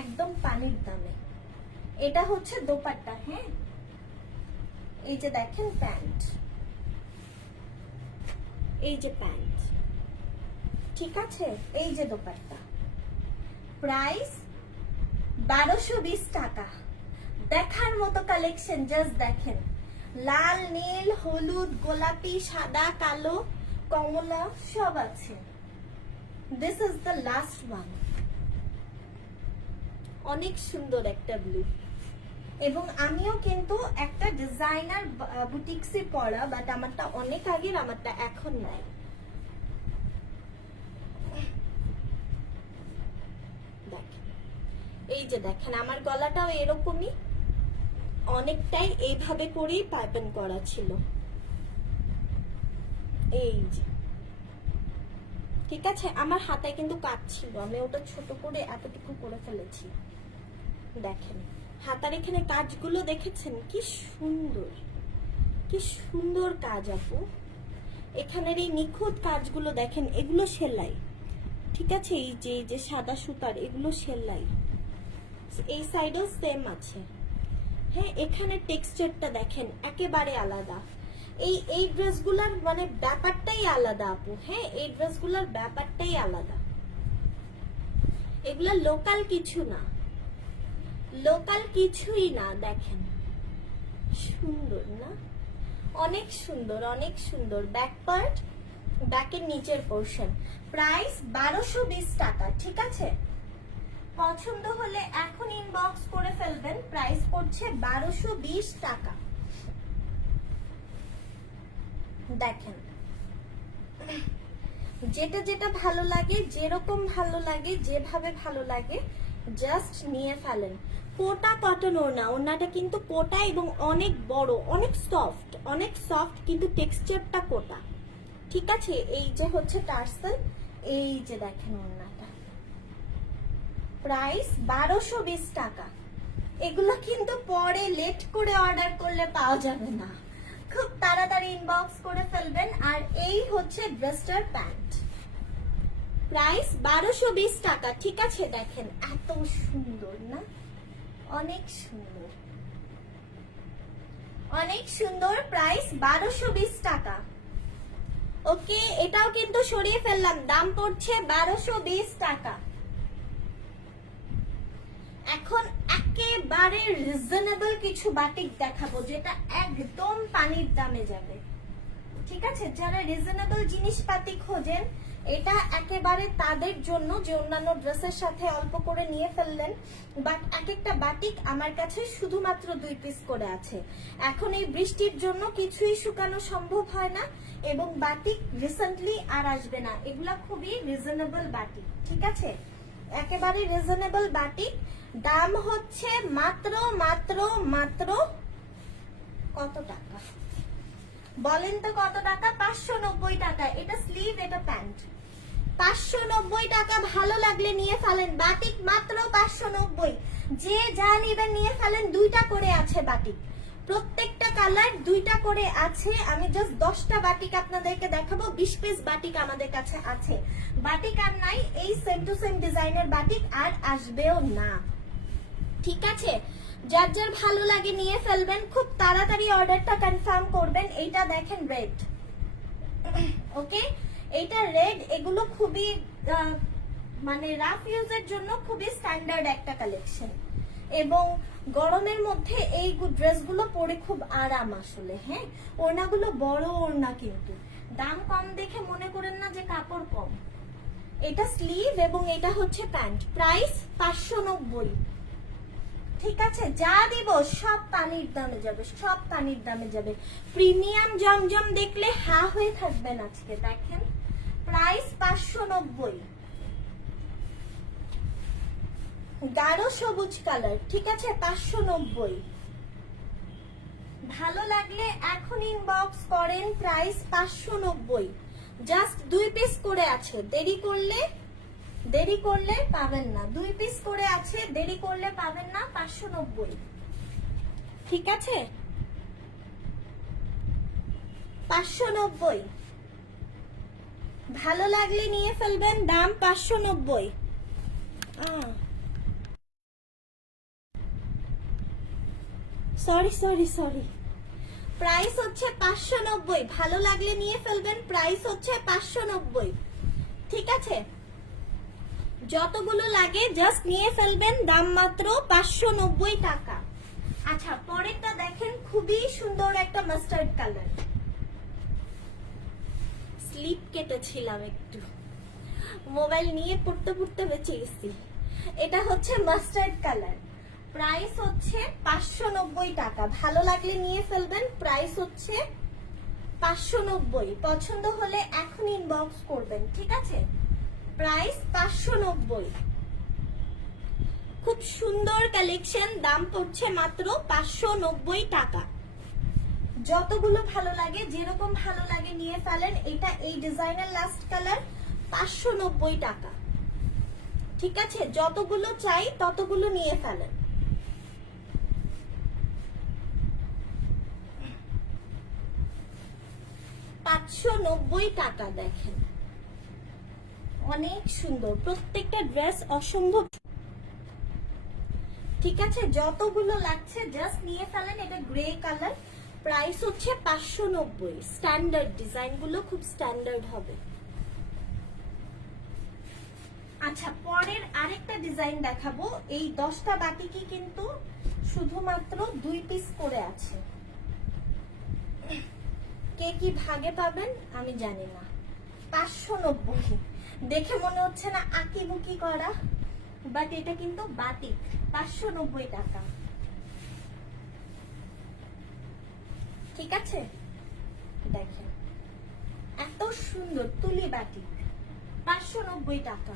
একদম পানির দামে। এটা হচ্ছে দোপাট্টা। হ্যাঁ, এই যে দেখেন প্যান্ট, এই যে প্যান্ট, ঠিক আছে, এই যে দোপাট্টা। প্রাইস 1220 টাকা। দেখার মতো কালেকশন, জাস্ট দেখেন। লাল, নীল, হলুদ, গোলাপি, সাদা, কালো, কমলা সব আছে। This is the last one. অনেক সুন্দর একটা ব্লু, এবং আমিও কিন্তু একটা ডিজাইনার বুটিক্সে পরা, বাট আমারটা অনেক আগের, আমারটা এখন নাই। দেখেন, এই যে দেখেন আমার গলাটাও এরকমই, অনেকটাই এইভাবে করেই পাইপেন করা ছিল, এই যে। ঠিক আছে, আমার হাতে কিন্তু কাজ ছিল, আমি ওটা ছোট করে এতটুকু করে ফেলেছি। দেখেন হাতার এখানে কাজগুলো দেখেছেন, কি সুন্দর, কি সুন্দর কাজ আপু। এখানের এই নিখুঁত কাজগুলো দেখেন, এগুলো সেলাই। ঠিক আছে, এই যে সাদা সুতার, এগুলো সেলাই। এই সাইডেও সেম আছে। হ্যাঁ, এখানে টেক্সচারটা দেখেন একেবারে আলাদা। এই ড্রেসগুলোর মানে ব্যাপারটাই আলাদা আপু। হ্যাঁ, এই ড্রেসগুলোর ব্যাপারটাই আলাদা। এগুলা লোকাল কিছু না, লোকাল কিছুই না। দেখেন সুন্দর না, অনেক সুন্দর, অনেক সুন্দর। ব্যাক পার্ট, ব্যাকের নিচের পোর্শন। প্রাইস 1220 টাকা। ঠিক আছে, পছন্দ হলে এখন ইনবক্স করে ফেলবেন। প্রাইস পড়ছে 1220 টাকা। দেখেন যেটা যেটা ভালো লাগে, যেরকম ভালো লাগে, যেভাবে ভালো লাগে জাস্ট নিয়ে ফেলেন। কোটা কটন ওড়না, ওড়নাটা কিন্তু কোটা এবং অনেক বড়, অনেক সফট, অনেক সফট, কিন্তু টেক্সচারটা কোটা। ঠিক আছে, এই যে হচ্ছে টার্সেল, এই যে দেখেন ওড়নাটা। প্রাইস 1220 টাকা। এগুলো কিন্তু পরে লেট করে অর্ডার করলে পাওয়া যাবে না, খুব তাড়াতাড়ি ইনবক্স করে ফেলবেন। আর এই হচ্ছে ড্রেসটার প্যান্ট, প্রাইস 1220 টাকা। ঠিক আছে, দেখেন এত সুন্দর না, অনেক সুন্দর, অনেক সুন্দর। প্রাইস 1220 টাকা। ওকে, এটাও কিন্তু সরিয়ে ফেললাম, দাম পড়ছে 1220 টাকা। এখন একেবারে রিজনেবল কিছু বাটিক দেখাবো, যেটা একদম পানির দামে যাবে। ঠিক আছে, যারা রিজনেবল জিনিসপাতি খোঁজেন, এটা একেবারে তাদের জন্য, যে অন্যান্য ড্রেসের সাথে অল্প করে নিয়ে ফেললেন, বাট এক একটা বাটিক আমার কাছে শুধুমাত্র 2 পিস করে আছে। এখন এই বৃষ্টির জন্য কিছুই শুকানো সম্ভব হয় না, এবং বাটিক রিসেন্টলি আর আসবে না। এগুলা খুবই রিজনেবল বাটিক। ঠিক আছে, একেবারে রিজনেবল বাটিক। দাম হচ্ছে মাত্র মাত্র মাত্র কত টাকা বলেন তো, কত টাকা? 590 টাকা। এটা স্লিভ, এটা প্যান্ট। 590 টাকা। ভালো লাগলে নিয়ে ফেলেন। বাটিক মাত্র 590। যে যা নিবেন নিয়ে ফেলেন। 2টা করে আছে বাটিক, প্রত্যেকটা কালার 2টা করে আছে। আমি জাস্ট 10টা বাটিক আপনাদেরকে দেখাবো। 20 পিস বাটিক আমাদের কাছে আছে। বাটিক আর নাই, এই সেম টু সেম ডিজাইনের বাটিক আর আসবেও না। ঠিক আছে, যার যার ভালো লাগে নিয়ে ফেলবেন, খুব তাড়াতাড়ি অর্ডারটা কনফার্ম করবেন। এইটা দেখেন রেড, ওকে, এইটা রেড। এগুলো খুবই মানে রাফ ইউজের জন্য খুবই স্ট্যান্ডার্ড একটা কালেকশন, এবং গরমের মধ্যে এই ড্রেসগুলো পরে খুব আরাম আসলে। হ্যাঁ, ওড়নাগুলো বড় ওড়না, কিন্তু দাম কম দেখে মনে করেন না যে কাপড় কম। এটা স্লিভ এবং এটা হচ্ছে প্যান্ট। প্রাইস 590। ঠিক আছে, যা দিব সব পানির দামে যাবে, সব পানির দামে যাবে। প্রিমিয়াম জমজম দেখলে হা হয়ে থাকবেন আজকে। দেখেন প্রাইস 590। গাঢ় সবুজ কালার। ঠিক আছে, 590। ভালো লাগলে এখন ইনবক্স করেন। প্রাইস 590। জাস্ট 2 পিস করে আছে, দেরি করলে পাবেন না। 2 পিস করে আছে, দেরি করলে পাবেন না। 590। ঠিক আছে, 590। ভালো লাগলে নিয়ে ফেলবেন। দাম 590। সরি, প্রাইস হচ্ছে 590। ভালো লাগলে নিয়ে ফেলবেন। প্রাইস হচ্ছে 590। ঠিক আছে, যতগুলো লাগে জাস্ট নিয়ে ফেলবেন। দাম মাত্র 590 টাকা। আচ্ছা, পরেরটা দেখেন, খুবই সুন্দর একটা মাস্টার্ড কালার। স্লিপ কেটেছিলাম একটু। মোবাইল নিয়ে পড়তে পড়তে বেঁচে গেছি। এটা হচ্ছে মাস্টার্ড কালার, প্রাইস হচ্ছে 590 টাকা। ভালো লাগলে নিয়ে ফেলবেন, প্রাইস হচ্ছে 590। পছন্দ হলে এখন ইনবক্স করবেন, ঠিক আছে? প্রাইস 590। খুব সুন্দর কালেকশন, দাম পড়ছে মাত্র 590 টাকা। যতগুলো ভালো লাগে, যেরকম ভালো লাগে নিয়ে ফেলেন। এটা এই ডিজাইনের লাস্ট কালার, 590 টাকা, ঠিক আছে? যতগুলো চাই ততগুলো নিয়ে ফেলেন। টাকা। দেখেন অনেক সুন্দর, প্রত্যেকটা ড্রেস অসম্ভব, ঠিক আছে? যতগুলো লাগছে জাস্ট নিয়ে ফেলেন। এটা গ্রে কালার, প্রাইস হচ্ছে 590। স্ট্যান্ডার্ড ডিজাইন গুলো খুব স্ট্যান্ডার্ড হবে। আচ্ছা, পরের আরেকটা ডিজাইন দেখাবো। এই 10টা বাটিকই কিন্তু শুধুমাত্র 2 পিস করে আছে। কে কি ভাগে পাবেন আমি জানি না। 590 দেখে মনে হচ্ছে না আঁকিবুকি করা, বাট এটা কিন্তু বাটিক। 590 টাকা, ঠিক আছে? দেখেন এত সুন্দর তুলি বাটিক, 590 টাকা।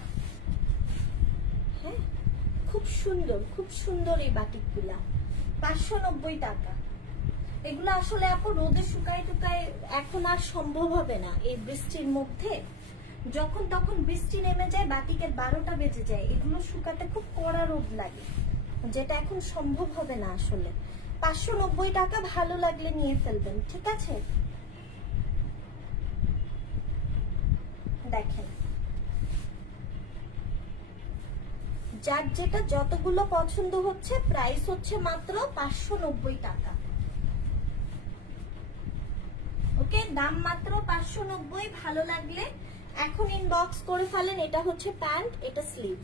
হ্যাঁ, খুব সুন্দর, খুব সুন্দর এই বাটিক গুলা, 590 টাকা। এগুলো আসলে আপু রোদে শুকায় টুকায় এখন আর সম্ভব হবে না এই বৃষ্টির মধ্যে। যখন তখন বৃষ্টি নেমে যায়, বাটিকের 12টা বেজে যায়, এগুলো শুকাতে খুব কড়া রোদ লাগে, যেটা এখন সম্ভব হবে না আসলে। 590 টাকা, ভালো লাগলে নিয়ে ফেলবেন, ঠিক আছে? দেখেন যার যেটা যতগুলো পছন্দ হচ্ছে, প্রাইস হচ্ছে মাত্র 590 টাকা। ওকে, দাম মাত্র 590। ভালো লাগলে এখন ইনবক্স করে ফেলেন। এটা হচ্ছে প্যান্ট, এটা স্লিভ,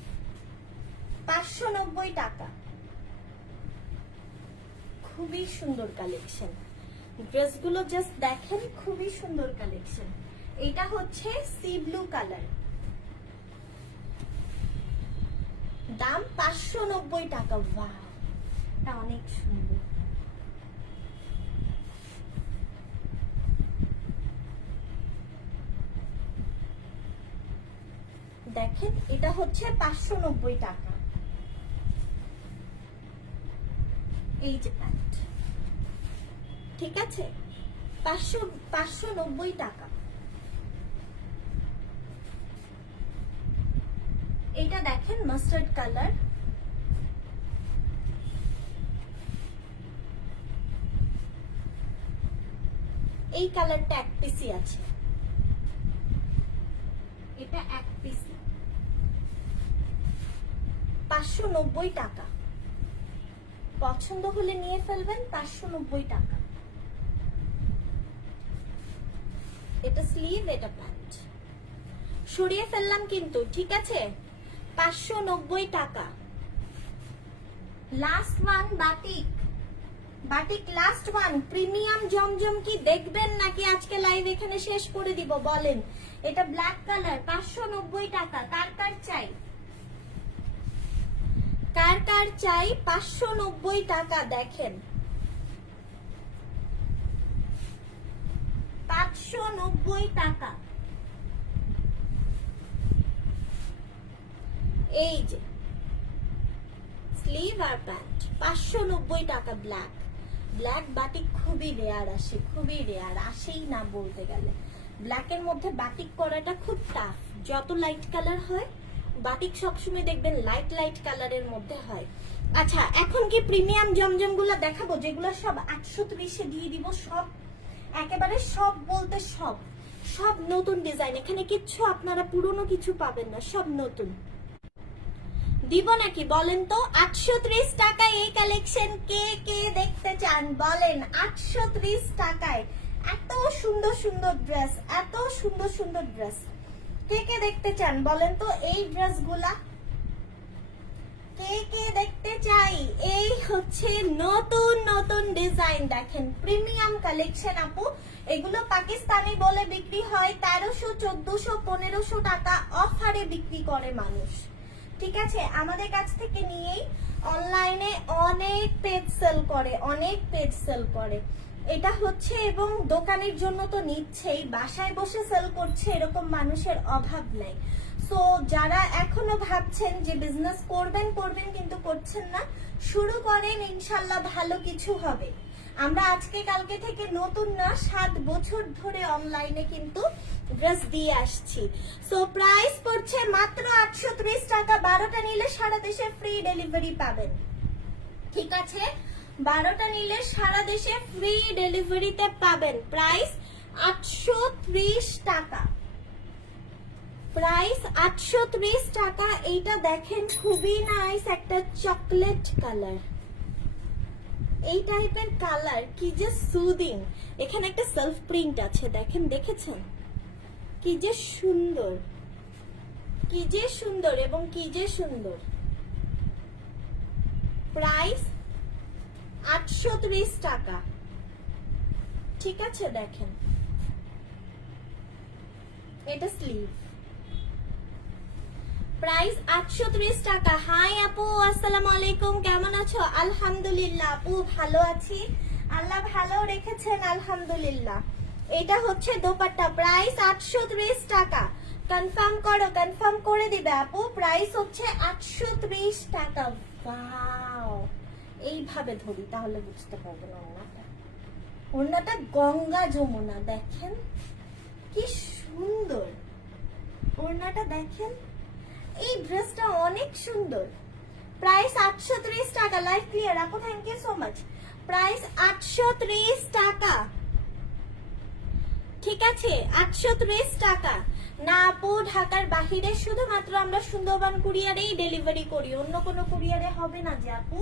590 টাকা। খুবই সুন্দর কালেকশন, ড্রেসগুলো জাস্ট দেখেন, খুবই সুন্দর কালেকশন। এটা হচ্ছে সি ব্লু কালার, দাম 590 টাকা। ওয়াও, এটা অনেক সুন্দর। দেখেন এটা হচ্ছে 590 টাকা। এই যে প্যান্ট, ঠিক আছে? 590 টাকা। এটা দেখেন মাস্টার্ড কালার, এই কালারটা এক পিসই আছে, এটা এক পিস, 590 টাকা। পছন্দ হলে নিয়ে ফেলবেন, 590 টাকা। এটা স্লিভ, এটা প্যান্ট। সরিয়ে ফেললাম কিন্তু, ঠিক আছে? 590 টাকা। Last one batik, batik last one. Premium জমজম কি দেখবেন নাকি আজকে লাইভ এখানে শেষ করে দিব বলেন? এটা ব্ল্যাক কালার, 590 টাকা। কার কার চাই, কার কার চাই? 590 টাকা। দেখেন 590 টাকা। এই যে স্লিভ আর প্যান্ট, 590 টাকা। ব্ল্যাক, ব্ল্যাক বাটিক খুবই রেয়ার আসে, খুবই রেয়ার আসেই না বলতে গেলে। ব্ল্যাকের মধ্যে বাটিক করাটা খুব টাফ। যত লাইট কালার হয়, বাটিক সবসময় দেখবেন লাইট লাইট কালারের মধ্যে হয়। আচ্ছা, এখন কি প্রিমিয়াম জমজম গুলা দেখাবো, যেগুলো সব 830-এ দিয়ে দিব। সব একেবারে সব বলতে সব, সব নতুন ডিজাইন। এখানে কিচ্ছু আপনারা পুরনো কিছু পাবেন না, সব নতুন। দিব নাকি বলেন তো? 830 টাকায় এই কালেকশন কে কে দেখতে চান বলেন? 830 টাকায় এত সুন্দর সুন্দর ড্রেস, এত সুন্দর সুন্দর ড্রেস কে কে দেখতে চান বলেন তো? এই ড্রেসগুলা কে কে দেখতে চাই? এই হচ্ছে নতুন নতুন ডিজাইন, দেখেন প্রিমিয়াম কালেকশন আপু। এগুলো পাকিস্তানি বলে বিক্রি হয় 1300, 1400, 1500 টাকা অফারে বিক্রি করে মানুষ। ঠিক আছে, আমাদের কাছ থেকে নিয়েই অনলাইনে অনেক পেজ সেল করে, অনেক পেজ সেল করে। এটা হচ্ছে, এবং দোকানের জন্য তো নিচ্ছেই, বাসায় বসে সেল করছে এরকম মানুষের অভাব নাই। সো যারা এখনো ভাবছেন যে বিজনেস করবেন কিন্তু করছেন না, শুরু করেন, ইনশাল্লাহ ভালো কিছু হবে। আমরা আজকে কালকে থেকে নতুন না, 7 বছর ধরে অনলাইনে কিন্তু ড্রেস দিয়ে আসছি। সো প্রাইস পড়ছে মাত্র 830 টাকা। 12টা নিলে সারা দেশে ফ্রি ডেলিভারি পাবেন। ঠিক আছে, 12টা নিলে সারা দেশে ফ্রি ডেলিভারিতে পাবেন। প্রাইস 830 টাকা। প্রাইস 830 টাকা। এইটা দেখেন, খুবই নাইস একটা চকলেট কালার। এই টাইপের কালার কি যে সুদিং। এখানে একটা সেলফ প্রিন্ট আছে, দেখেন, দেখেছেন কি যে সুন্দর, কি যে সুন্দর এবং কি যে সুন্দর। প্রাইস 830 টাকা। ঠিক আছে, দেখেন এটা স্লিভ। প্রাইস 830 টাকা। হাই আপু, আসসালামু আলাইকুম, কেমন আছো? আলহামদুলিল্লাহ আপু, ভালো আছি, আল্লাহ ভালো রেখেছেন, আলহামদুলিল্লাহ। এটা হচ্ছে দোপাট্টা। প্রাইস 830 টাকা। কনফার্ম করো, কনফার্ম করে দিবে আপু। প্রাইস হচ্ছে 830 টাকা। ওয়াও, এইভাবে ধরি তাহলে বুঝতে পারবেন ওড়নাটা। ওড়নাটা গঙ্গা যমুনা, দেখেন কি সুন্দর ওড়নাটা, দেখেন। এই ড্রেসটা অনেক সুন্দর। প্রাইস 830 টাকা। লাইভ ক্লিয়ার আপু, thank you so much. Price 830 টাকা। ঠিক আছে, 830 টাকা। না আপু, ঢাকার বাহিরে শুধুমাত্র আমরা সুন্দরবন কুরিয়ারেই ডেলিভারি করি, অন্য কোনো কুরিয়ারে হবে না যে আপু।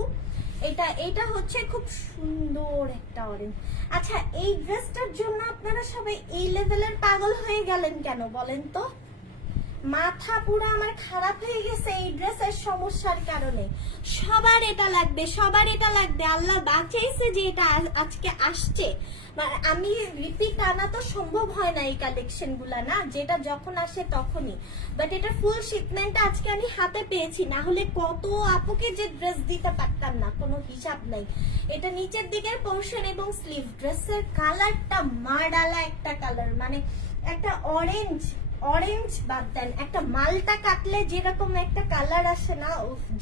এটা হচ্ছে খুব সুন্দর একটা অরেঞ্জ। আচ্ছা, এই ড্রেসটার জন্য আপনারা সবাই এই লেভেলের পাগল হয়ে গেলেন কেন বলেন তো? মাথা পুরো আমার খারাপ হয়ে গেছে এই ড্রেসের সমস্যার কারণে। সবার এটা লাগবে, সবার এটা লাগবে। আল্লাহ বাঁচাইছে যে এটা আজকে আসছে। আমি রিপিট আনা তো সম্ভব হয় না এই কালেকশন গুলা, না, যেটা যখন আসে তখনই। বাট এটা ফুল শিপমেন্ট আজকে আমি হাতে পেয়েছি, না হলে কত আপুকে যে ড্রেস দিতে পারতাম না, কোনো হিসাব নাই। এটা নিচের দিকের পোর্শন এবং স্লিভ। ড্রেসের কালারটা মার্ডালা একটা কালার, মানে একটা অরেঞ্জ, অরেঞ্জ বাদ দেন, একটা মালটা কাটলে যেরকম একটা কালার আসে না,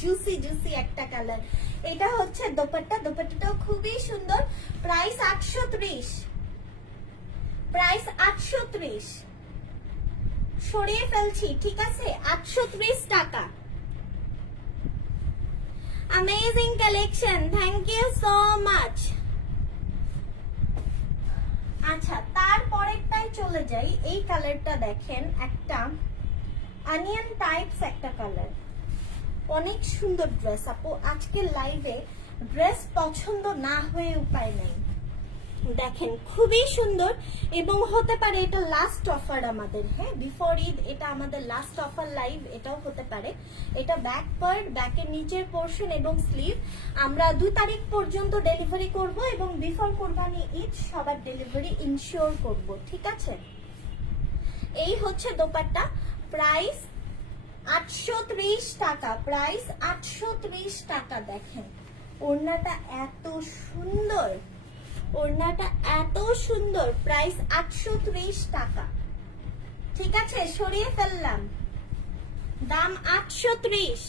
জুসি জুসি একটা কালার। এটা হচ্ছে দোপাট্টা। দোপাট্টাটাও খুবই সুন্দর। প্রাইস 830। প্রাইস 830। সরিয়ে ফেলছি, ঠিক আছে, 830 টাকা। Amazing collection, thank you so much. আচ্ছা, তারপরেরটাই চলে যাই। এই কালারটা দেখেন, একটা অনিয়ন টাইপস একটা কালার, অনেক সুন্দর ড্রেস আপু। আজকে লাইভে ড্রেস পছন্দ না হয়ে উপায় নেই, দেখেন খুবই সুন্দর। এবং হতে পারে এটা লাস্ট অফার আমাদের, হ্যাঁ, বিফোর ঈদ এটা আমাদের লাস্ট অফার লাইভ, এটাও হতে পারে। এটা ব্যাক পার্ট, ব্যাকের নিচের পোর্শন এবং স্লিভ। আমরা 2 তারিখ পর্যন্ত ডেলিভারি করব এবং বিফোর কোরবানি ঈদ সবার ডেলিভারি ইনশিওর করব, ঠিক আছে। এই হচ্ছে দোপাট্টা। প্রাইস 830 টাকা। প্রাইস 830 টাকা। দেখেন ওড়নাটা এত সুন্দর, ওড়নাটা এত সুন্দর। প্রাইস 830 টাকা। ঠিক আছে, সরিয়ে ফেললাম, দাম 830।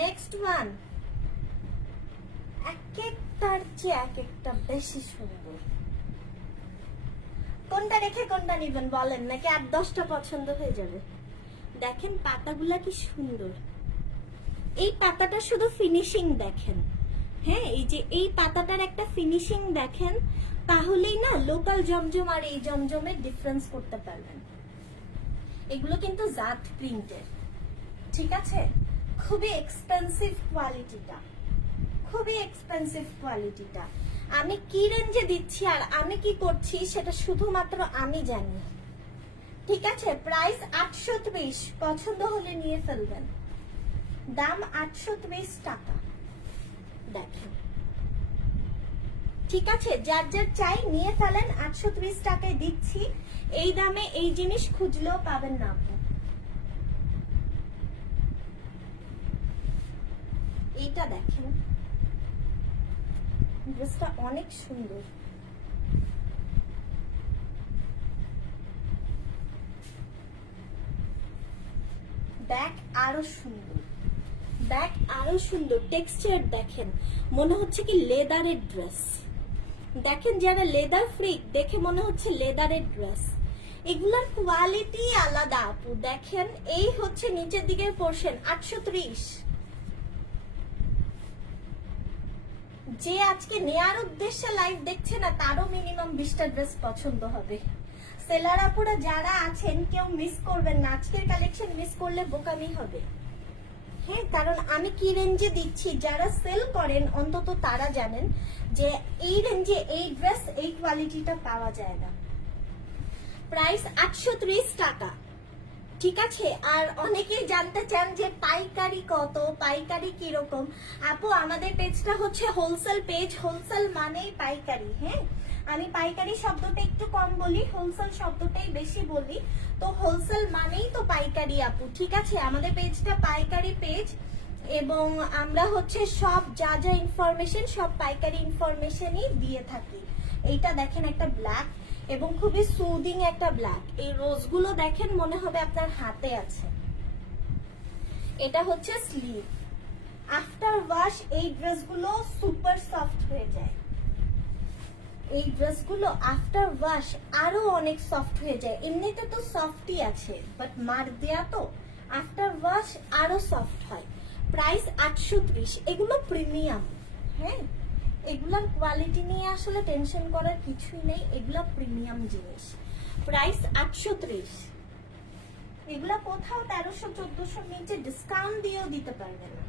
নেক্সট ওয়ান, এক একটার চেয়ে এক একটা বেশি সুন্দর। কোনটা রেখে কোনটা নিবেন বলেন, নাকি 8-10টা পছন্দ হয়ে যাবে? দেখেন পাতাগুলা কি সুন্দর। এই পাতাটা শুধু ফিনিশিং দেখেন, হ্যাঁ, এই যে এই পাতাটার একটা ফিনিশিং দেখেন, তাহলেই না লোকাল জমজম আর এই জমজমের ডিফারেন্স করতে পারবেন। এগুলো কিন্তু জাত প্রিন্টের, ঠিক আছে। খুবই এক্সপেন্সিভ কোয়ালিটিটা, খুবই এক্সপেন্সিভ কোয়ালিটিটা। আমি কি রেঞ্জে দিচ্ছি আর আমি কি করছি সেটা শুধুমাত্র আমি জানি, ঠিক আছে। প্রাইস 830, পছন্দ হলে নিয়ে ফেলবেন। দাম 830 টাকা। দেখেন ঠিক আছে, যার যার চাই নিয়ে ফেলেন, 830 টাকায় দিচ্ছি। এই দামে এই জিনিস খুঁজলেও পাবেন না আপনি। এইটা দেখেন, ড্রেসটা অনেক সুন্দর। ব্যাক আরো সুন্দর, ব্যাক আরো সুন্দর। টেক্সচার দেখেন, মনে হচ্ছে কি লেদারের ড্রেস। দেখেন যারা লেদার ফ্রিক, দেখে মনে হচ্ছে লেদারের ড্রেস। এগুলার কোয়ালিটি আলাদা আপু। দেখেন এই হচ্ছে নিচের দিকের পোর্শন, 830। যে আজকে নেয়ার উদ্দেশ্যে লাইভ দেখছে না তারও মিনিমাম 20টা ড্রেস পছন্দ হবে। সেলার আপুরা যারা আছেন কেউ মিস করবেন না, আজকের কালেকশন মিস করলে বোকামি হবে। হ্যাঁ, কারণ আমি কি রেঞ্জে দিচ্ছি, যারা সেল করেন অন্তত তারা জানেন যে এই রেঞ্জে এই ড্রেস এই কোয়ালিটিটা পাওয়া যায় না। প্রাইস 830 টাকা। ঠিক আছে, আর অনেকেই জানতে চান যে পাইকারি কত, পাইকারি কিরকম। আপু আমাদের পেজটা হচ্ছে হোলসেল পেজ, হোলসেল মানেই পাইকারি। হ্যাঁ, আমি পাইকারি শব্দটা একটু কম বলি, হোলসেল শব্দটাই বেশি বলি। তো হোলসেল মানেই তো পাইকারি আপু। ঠিক আছে, আমাদের পেজটা পাইকারি পেজ এবং আমরা হচ্ছে সব যা যা ইনফরমেশন সব পাইকারি ইনফরমেশনই দিয়ে থাকি। এইটা দেখেন একটা ব্ল্যাক এবং খুবই সুদিং একটা ব্ল্যাক। এই রোজগুলো দেখেন মনে হবে আপনার হাতে আছে। এটা হচ্ছে স্লিভ। আফটার ওয়াশ এই ড্রেসগুলো সুপার সফট হয়ে যায়। এই ড্রেসগুলো আফটার ওয়াশ আরো অনেক সফট হয়ে যায়। এমনিতে তো সফটই আছে, বাট মার দেয়া তো আফটার ওয়াশ আরো সফট হয়। প্রাইস 830। এগুলো প্রিমিয়াম। হ্যাঁ, এগুলার কোয়ালিটি নিয়ে আসলে টেনশন করার কিছুই নেই, এগুলা প্রিমিয়াম জিনিস। প্রাইস 830। এগুলা কোথাও 1300-1400 নিচে ডিসকাউন্ট দিয়েও দিতে পারবে না,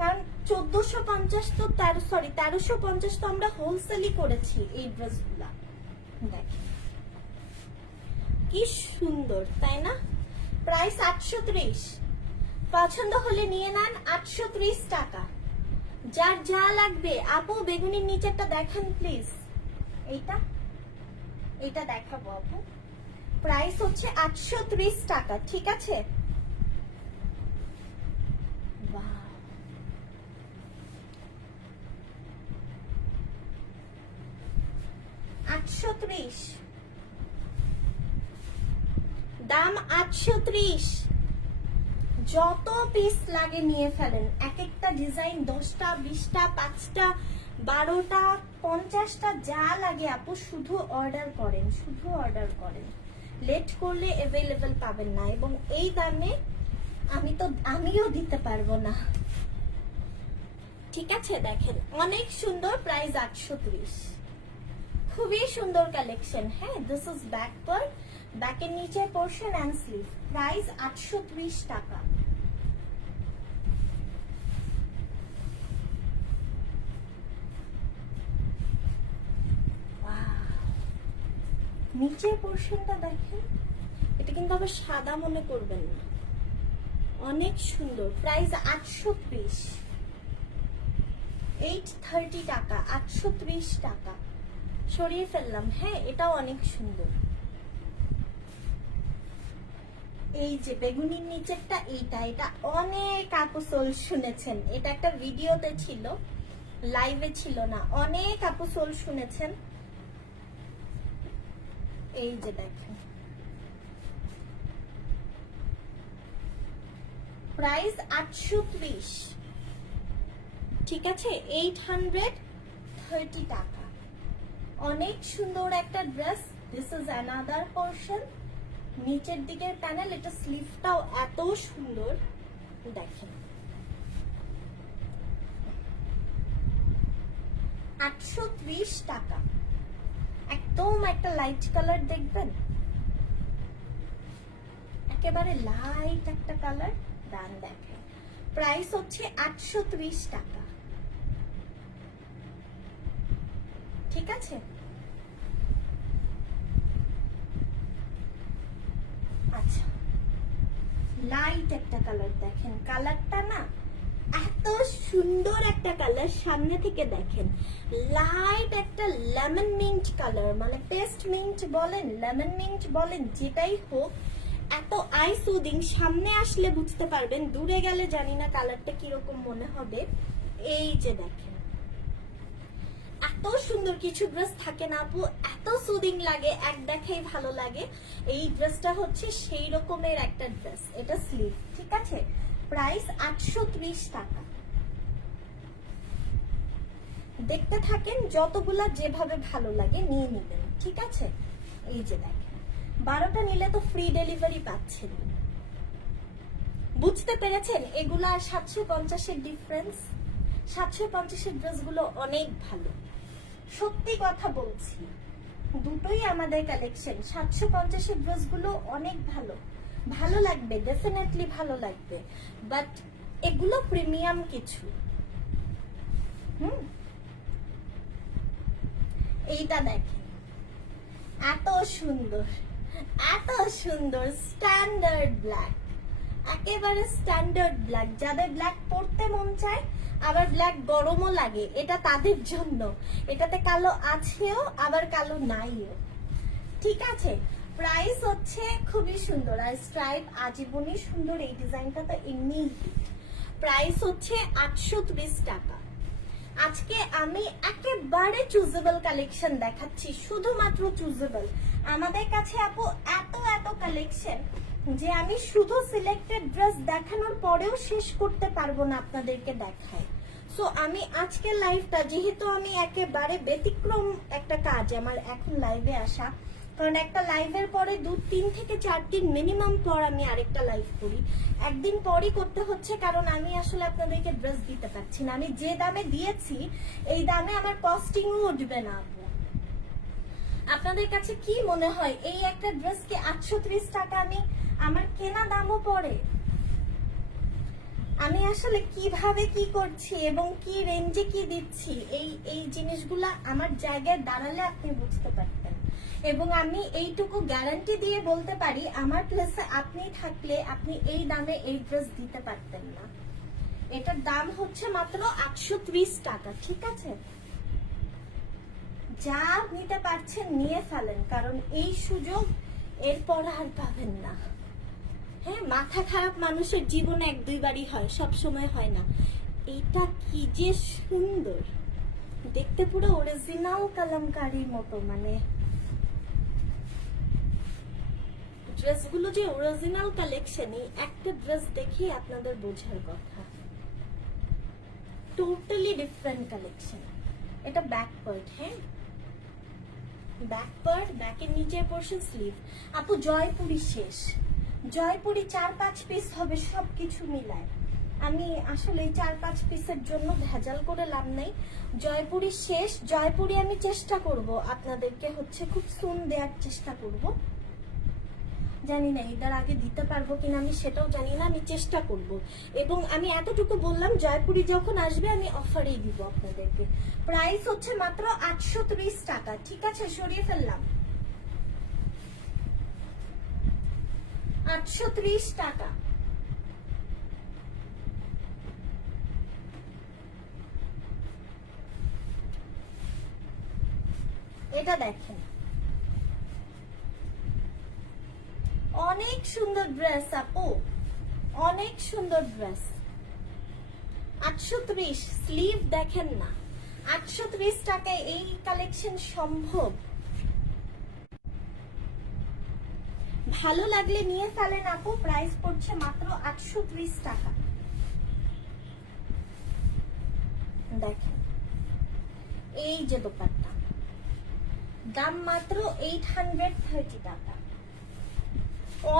কারণ 1450 তো 1350 তো আমরা হোলসেলই করেছি এই ড্রেসগুলা। দেখেন কি সুন্দর, তাই না? প্রাইস 830। পছন্দ হলে নিয়ে নেন, 830 টাকা। যার যা লাগবে। আপু বেগুনির নিচেরটা দেখেন প্লিজ। এইটা এটা দেখাবো আপু। প্রাইস হচ্ছে 830 টাকা। ঠিক আছে, 830 দাম, 830। যত পিস লাগে নিয়ে ফেলেন। এক একটা ডিজাইন 10টা 20টা 5টা 12টা 50টা যা লাগে আপু শুধু অর্ডার করেন, শুধু অর্ডার করেন। লেট করলে অ্যাভেলেবেল পাবেন না, এবং এই দামে আমিও দিতে পারবো না। ঠিক আছে, দেখেন অনেক সুন্দর। প্রাইস 830। খুবই সুন্দর কালেকশন। হ্যাঁ, দিস ইজ ব্যাক পার্ট, ব্যাকের নিচে পোর্শন এন্ড স্লিভ। প্রাইস 830 টাকা। নিচের পোর্শনটা দেখেন, এটা কিন্তু আবার সাদা মনে করবেন না, অনেক সুন্দর। প্রাইস 830। 830 টাকা, 830 টাকা। সরিয়ে ফেললাম। হ্যাঁ, এটাও অনেক সুন্দর। এই যে বেগুনির নিচেরটা, এটা অনেক আপু সোল শুনেছেন। এটা একটা ভিডিওতে ছিল, লাইভে ছিল না। অনেক আপু সোল শুনেছেন। এই যে দেখেন, প্রাইস 830। ঠিক আছে, 830 টাকা। অনেক সুন্দর একটা dress. This is another portion. নিচের দিকের প্যানেল, এটা স্লিভটাও এত সুন্দর। দেখেন 830 টাকা। একদম একটা লাইট কালার দেখবেন, একেবারে লাইট একটা কালার। দাম দেখেন, প্রাইস হচ্ছে 830 টাকা। ঠিক আছে, আচ্ছা লাইট একটা কালার দেখেন। কালারটা না এত এত সুন্দর একটা কালার, সামনে থেকে দেখেন, লাইট একটা লেমন মিন্ট কালার, মানে পেস্ট মিন্ট বলেন, লেমন মিন্ট বলেন, যেটাই হোক, এত আই সুদিং। সামনে আসলে বুঝতে পারবেন, দূরে গেলে জানি না কালারটা কিরকম মনে হবে। এই যে দেখেন, এত সুন্দর কিছু ড্রেস থাকে না আপু, এত সুদিং লাগে, এক দেখাই ভালো লাগে। এই ড্রেসটা হচ্ছে সেই রকমের একটা ড্রেস, এটা স্লিভ, ঠিক আছে। প্রাইস 830 টাকা। দেখতে থাকেন, যতগুলা যেভাবে ভালো লাগে নিয়ে নিবেন, ঠিক আছে। এই যে দেখেন, 12টা নিলে তো ফ্রি ডেলিভারি পাচ্ছেন। বুঝতে পেরেছেন? এগুলা আর 750-এর ডিফারেন্স। 750-এর ড্রেসগুলো অনেক ভালো, সত্যি কথা বলছি, দুটোই আমাদের কালেকশন। 750-এর ড্রেসগুলো অনেক ভালো, ভালো লাগবে, ডেফিনেটলি ভালো লাগবে, বাট এগুলো প্রিমিয়াম কিছু। এইটা দেখেন, এত সুন্দর, এত সুন্দর, স্ট্যান্ডার্ড ব্ল্যাক, একেবারে স্ট্যান্ডার্ড ব্ল্যাক। যাদের ব্ল্যাক পরতে মন চায়, আবার ব্ল্যাক গরমও লাগে, এটা তাদের জন্য। এটাতে কালো আছেও, আবার কালো নাইও, ঠিক আছে। প্রাইস হচ্ছে খুবই সুন্দর, আর স্ট্রাইপ আজীবনই সুন্দর, এই ডিজাইনটা তো এমনি। প্রাইস হচ্ছে 830 টাকা। আজকে আমি একেবারে চুজেবল কালেকশন দেখাচ্ছি, শুধুমাত্র চুজেবল। আমাদের কাছে আপু এত এত কালেকশন যে আমি শুধু সিলেক্টেড ড্রেস দেখানোর পরেও শেষ করতে পারবো না আপনাদেরকে দেখায়। সো আমি আজকের লাইভটা, যেহেতু আমি একেবারে ব্যতিক্রম একটা কাজ আমার এখন লাইভে আসা, কারণ একটা লাইভের পরে 2-3 থেকে 4 দিন মিনিমাম পর আমি আরেকটা লাইভ করি। একদিন পরই করতে হচ্ছে, কারণ আমি আসলে আপনাদেরকে ড্রেস দিতে পারছি না। আমি যে দামে দিয়েছি এই দামে আমার কস্টিংও উঠবে না। আপনাদের কাছে কি মনে হয় এই একটা ড্রেসকে 830 টাকা আমি, আমার কেনা দামও পড়ে? আমি আসলে কিভাবে কি করছি এবং কি রেঞ্জে কি দিচ্ছি, এই জিনিসগুলা আমার জায়গায় দাঁড়ালে আপনি বুঝতে পারতেন। এবং আমি এইটুকু গ্যারান্টি দিয়ে বলতে পারি, আমার প্লেসে আপনি থাকলে আপনি এই দামে এই ড্রেস দিতে পারতেন না। এটার দাম হচ্ছে মাত্র 830 টাকা, ঠিক আছে। যা নিতে পারছেন নিয়ে ফেলেন, কারণ এই সুযোগ এরপর আর পাবেন না। হ্যাঁ, মাথা খারাপ মানুষের জীবনে 1-2বারই হয়, সব সময় হয় না। এটা কি যে সুন্দর দেখতে, পুরো অরিজিনাল কালামকারীর মতো, মানে ড্রেসগুলো যে অরিজিনাল কালেকশন, এই একটা ড্রেস দেখেই আপনাদের বোঝার কথা। Totally different collection. এটা ব্যাক পার্ট, হ্যাঁ ব্যাক পার্ট, ব্যাকের নিচের পোর্শন স্লিভ। আপু জয়পুরি শেষ, জয়পুরি 4-5 পিস হবে সবকিছু মিলায়। আমি আসলে 4-5 পিসের জন্য ভেজাল করে লাভ নাই। জয়পুরি শেষ। জয়পুরি আমি চেষ্টা করব আপনাদেরকে হচ্ছে খুব সুন দেওয়ার চেষ্টা করব, জানি না এটার আগে দিতে পারবো কিনা, আমি সেটাও জানি না, আমি চেষ্টা করব। এবং আমি এতটুকু বললাম, জয়পুরি যখন আসবে আমি অফারেই দিব আপনাদেরকে। প্রাইস হচ্ছে মাত্র 830 টাকা, ঠিক আছে। সরিয়ে ফেললাম, 830 টাকা। এটা দেখেন, অনেক সুন্দর ড্রেস আপু, অনেক সুন্দর ড্রেস। 830, স্লিভ দেখেন না, 830 টাকায় এই কালেকশন সম্ভব? ভালো লাগলে নিয়ে ফেলেন আপু, প্রাইস পড়ছে মাত্র 830 টাকা। দেখেন, এই যে দোপাট্টা, দাম মাত্র 830 টাকা।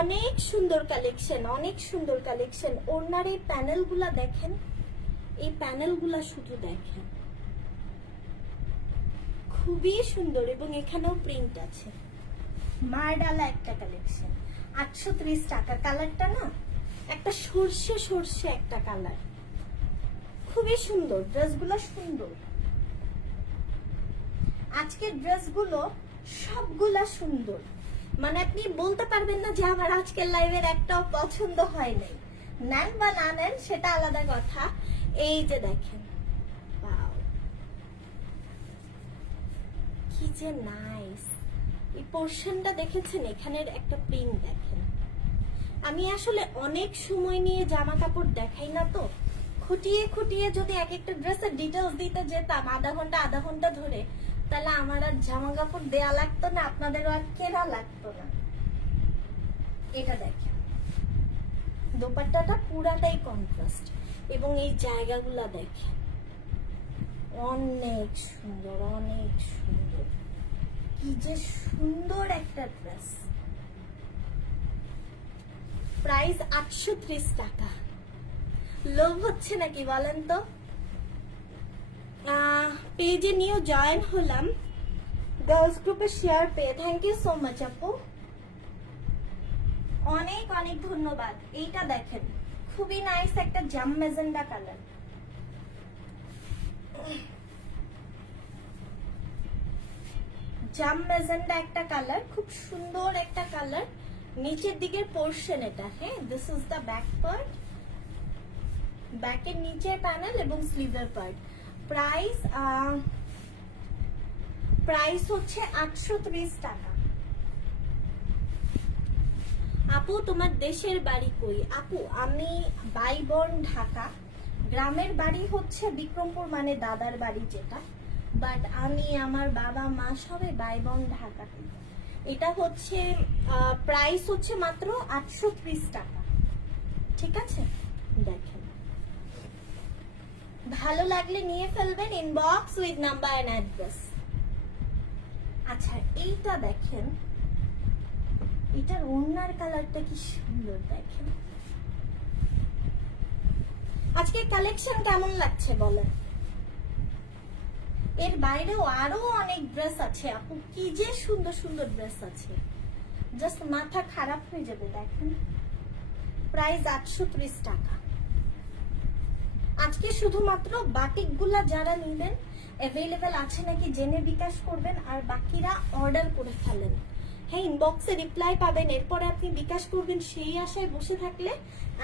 অনেক সুন্দর কালেকশন, অনেক সুন্দর কালেকশন। ওনার এই প্যানেলগুলা দেখেন, এই প্যানেলগুলা শুধু দেখেন, খুবই সুন্দর, এবং এখানেও প্রিন্ট আছে। মারডালা একটা কালেকশন, 830 টাকা। কালারটা না একটা সর্ষে সর্ষে একটা কালার, খুবই সুন্দর। ড্রেসগুলো সুন্দর, আজকের ড্রেসগুলো সবগুলা সুন্দর, মানে আপনি বলতে পারবেন না যে আমার আজকের লাইভের একটাও পছন্দ হয় নাই। নেন বা না নেন সেটা আলাদা কথা, এই যে দেখেন, Wow! কি যে নাইস। এই পোর্শনটা দেখেছেন, এখানের একটা প্রিন্ট দেখেন। আমি আসলে অনেক সময় নিয়ে জামা কাপড় দেখাই না, তো খুঁটিয়ে খুঁটিয়ে যদি এক একটা ড্রেসের ডিটেলস দিতে যেতাম আধা ঘন্টা ধরে, তাহলে আমার আর জামা কাপড় দেয়া লাগতো না, আপনাদেরও আর কেনা লাগতো না। এটা দেখেন, দোপাট্টাটা পুরাটাই কন্ট্রাস্ট, এবং এই জায়গাগুলা দেখেন, অনেক সুন্দর, অনেক সুন্দর। কি যে সুন্দর একটা ড্রেস। প্রাইস 830 টাকা। লোভ হচ্ছে নাকি বলেন তো? পেজে নিয়েও জয়েন হলাম, গার্লস গ্রুপে শেয়ার পেয়ে। থ্যাংক ইউ সো মাচ আপু, অনেক অনেক ধন্যবাদ। এইটা দেখেন, খুবই নাইস একটা জাম মেজেন্ডা কালার। জাম মেজেন্ডা একটা কালার, খুব সুন্দর একটা কালার। নিচের দিকের পোর্শন এটা, হ্যাঁ, this is the back part, ব্যাকের নিচের প্যানেল এবং স্লিভের পার্ট। প্রাইস হচ্ছে 830 টাকা। আপু তোমার দেশের বাড়ি কই? আপু আমি বাইবর্ন, ঢাকা। গ্রামের বাড়ি হচ্ছে বিক্রমপুর, মানে দাদার বাড়ি যেটা, বাট আমি আমার বাবা মা সবাই বাইবর্ন, ঢাকা। এটা হচ্ছে প্রাইস হচ্ছে মাত্র 830 টাকা। ঠিক আছে, দেখেন, ভালো লাগলে নিয়ে ফেলবেন, inbox with number and address. আচ্ছা, এইটা দেখেন, এটার ওড়নার কালারটা কি সুন্দর দেখেন। আজকে কালেকশন কেমন লাগছে বলেন? এর বাইরেও আরো অনেক ড্রেস আছে আপু, কি যে সুন্দর সুন্দর ড্রেস আছে, জাস্ট মাথা খারাপ হয়ে যাবে। দেখেন, প্রাইস 830 টাকা। আজকে শুধুমাত্র বাটিক গুলা যারা নিবেন অ্যাভেলেবেল আছে নাকি জেনে বিকাশ করবেন, আর বাকিরা অর্ডার করে ফেলেন। হ্যাঁ, ইনবক্সে রিপ্লাই পাবেন, এরপরে আপনি বিকাশ করবেন, সেই আশায় বসে থাকলে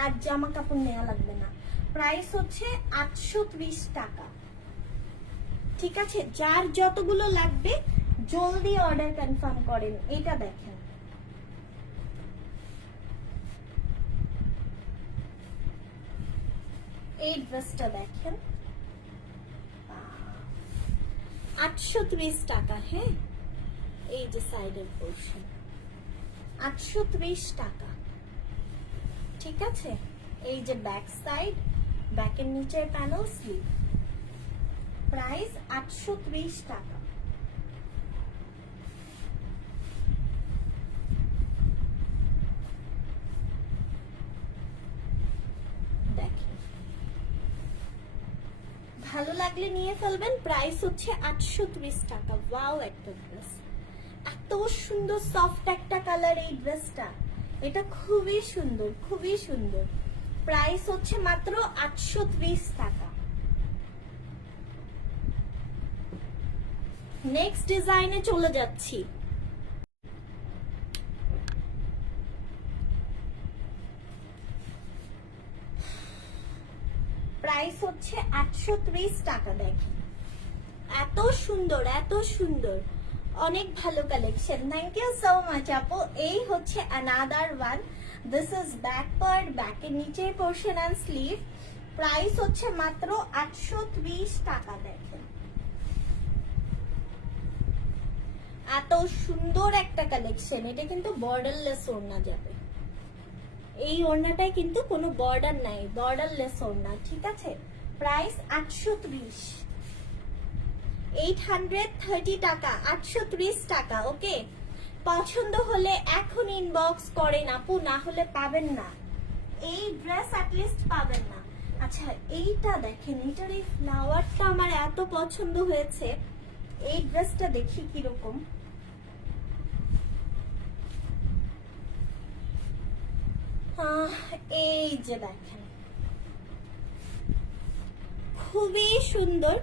আর জামা কাপড় নেওয়া লাগবে না। প্রাইস হচ্ছে 830 টাকা। ঠিক আছে, যার যতগুলো লাগবে জলদি অর্ডার কনফার্ম করেন। এটা দেখেন, এই ড্রেসটা দেখেন, 830 টাকা। হ্যাঁ, এই যে সাইডের পোর্শন, 830 টাকা। ঠিক আছে, এই যে ব্যাক সাইড, ব্যাকের নিচের প্যানেল, স্লিভ। প্রাইস 830 টাকা। দেখেন, ভালো লাগলে নিয়ে ফেলবেন। প্রাইস হচ্ছে 830 টাকা। ওয়াও, একটা ড্রেস, এত সুন্দর সফট একটা কালার এই ড্রেসটা, এটা খুবই সুন্দর, খুবই সুন্দর। প্রাইস হচ্ছে মাত্র 830 টাকা। নেক্সট ডিজাইনে চলে যাচ্ছি। প্রাইস হচ্ছে 830 টাকা। দেখেন, এত সুন্দর, এত সুন্দর, অনেক ভালো collection. Thank you so much আপু। এই হচ্ছে another one, this is back part, ব্যাকের নিচের পোর্শন এন্ড স্লিভ। প্রাইস হচ্ছে মাত্র 830 টাকা। দেখেন, এত সুন্দর একটা কালেকশন। এটা কিন্তু বর্ডারলেস ওড়না যাবে, এই ওড়নাটাই কিন্তু কোনো বর্ডার নাই, বর্ডারলেস ওড়না। ঠিক আছে, প্রাইস 830, 830 টাকা, 830 টাকা। ওকে, পছন্দ হলে এখন ইনবক্স করেন আপু, না হলে পাবেন না, এই ড্রেস অ্যাটলিস্ট পাবেন না। আচ্ছা, এইটা দেখেন, এটার এই ফ্লাওয়ারটা আমার এত পছন্দ হয়েছে। এই ড্রেসটা দেখি কিরকম। এই যে দেখেন, খুবই সুন্দর।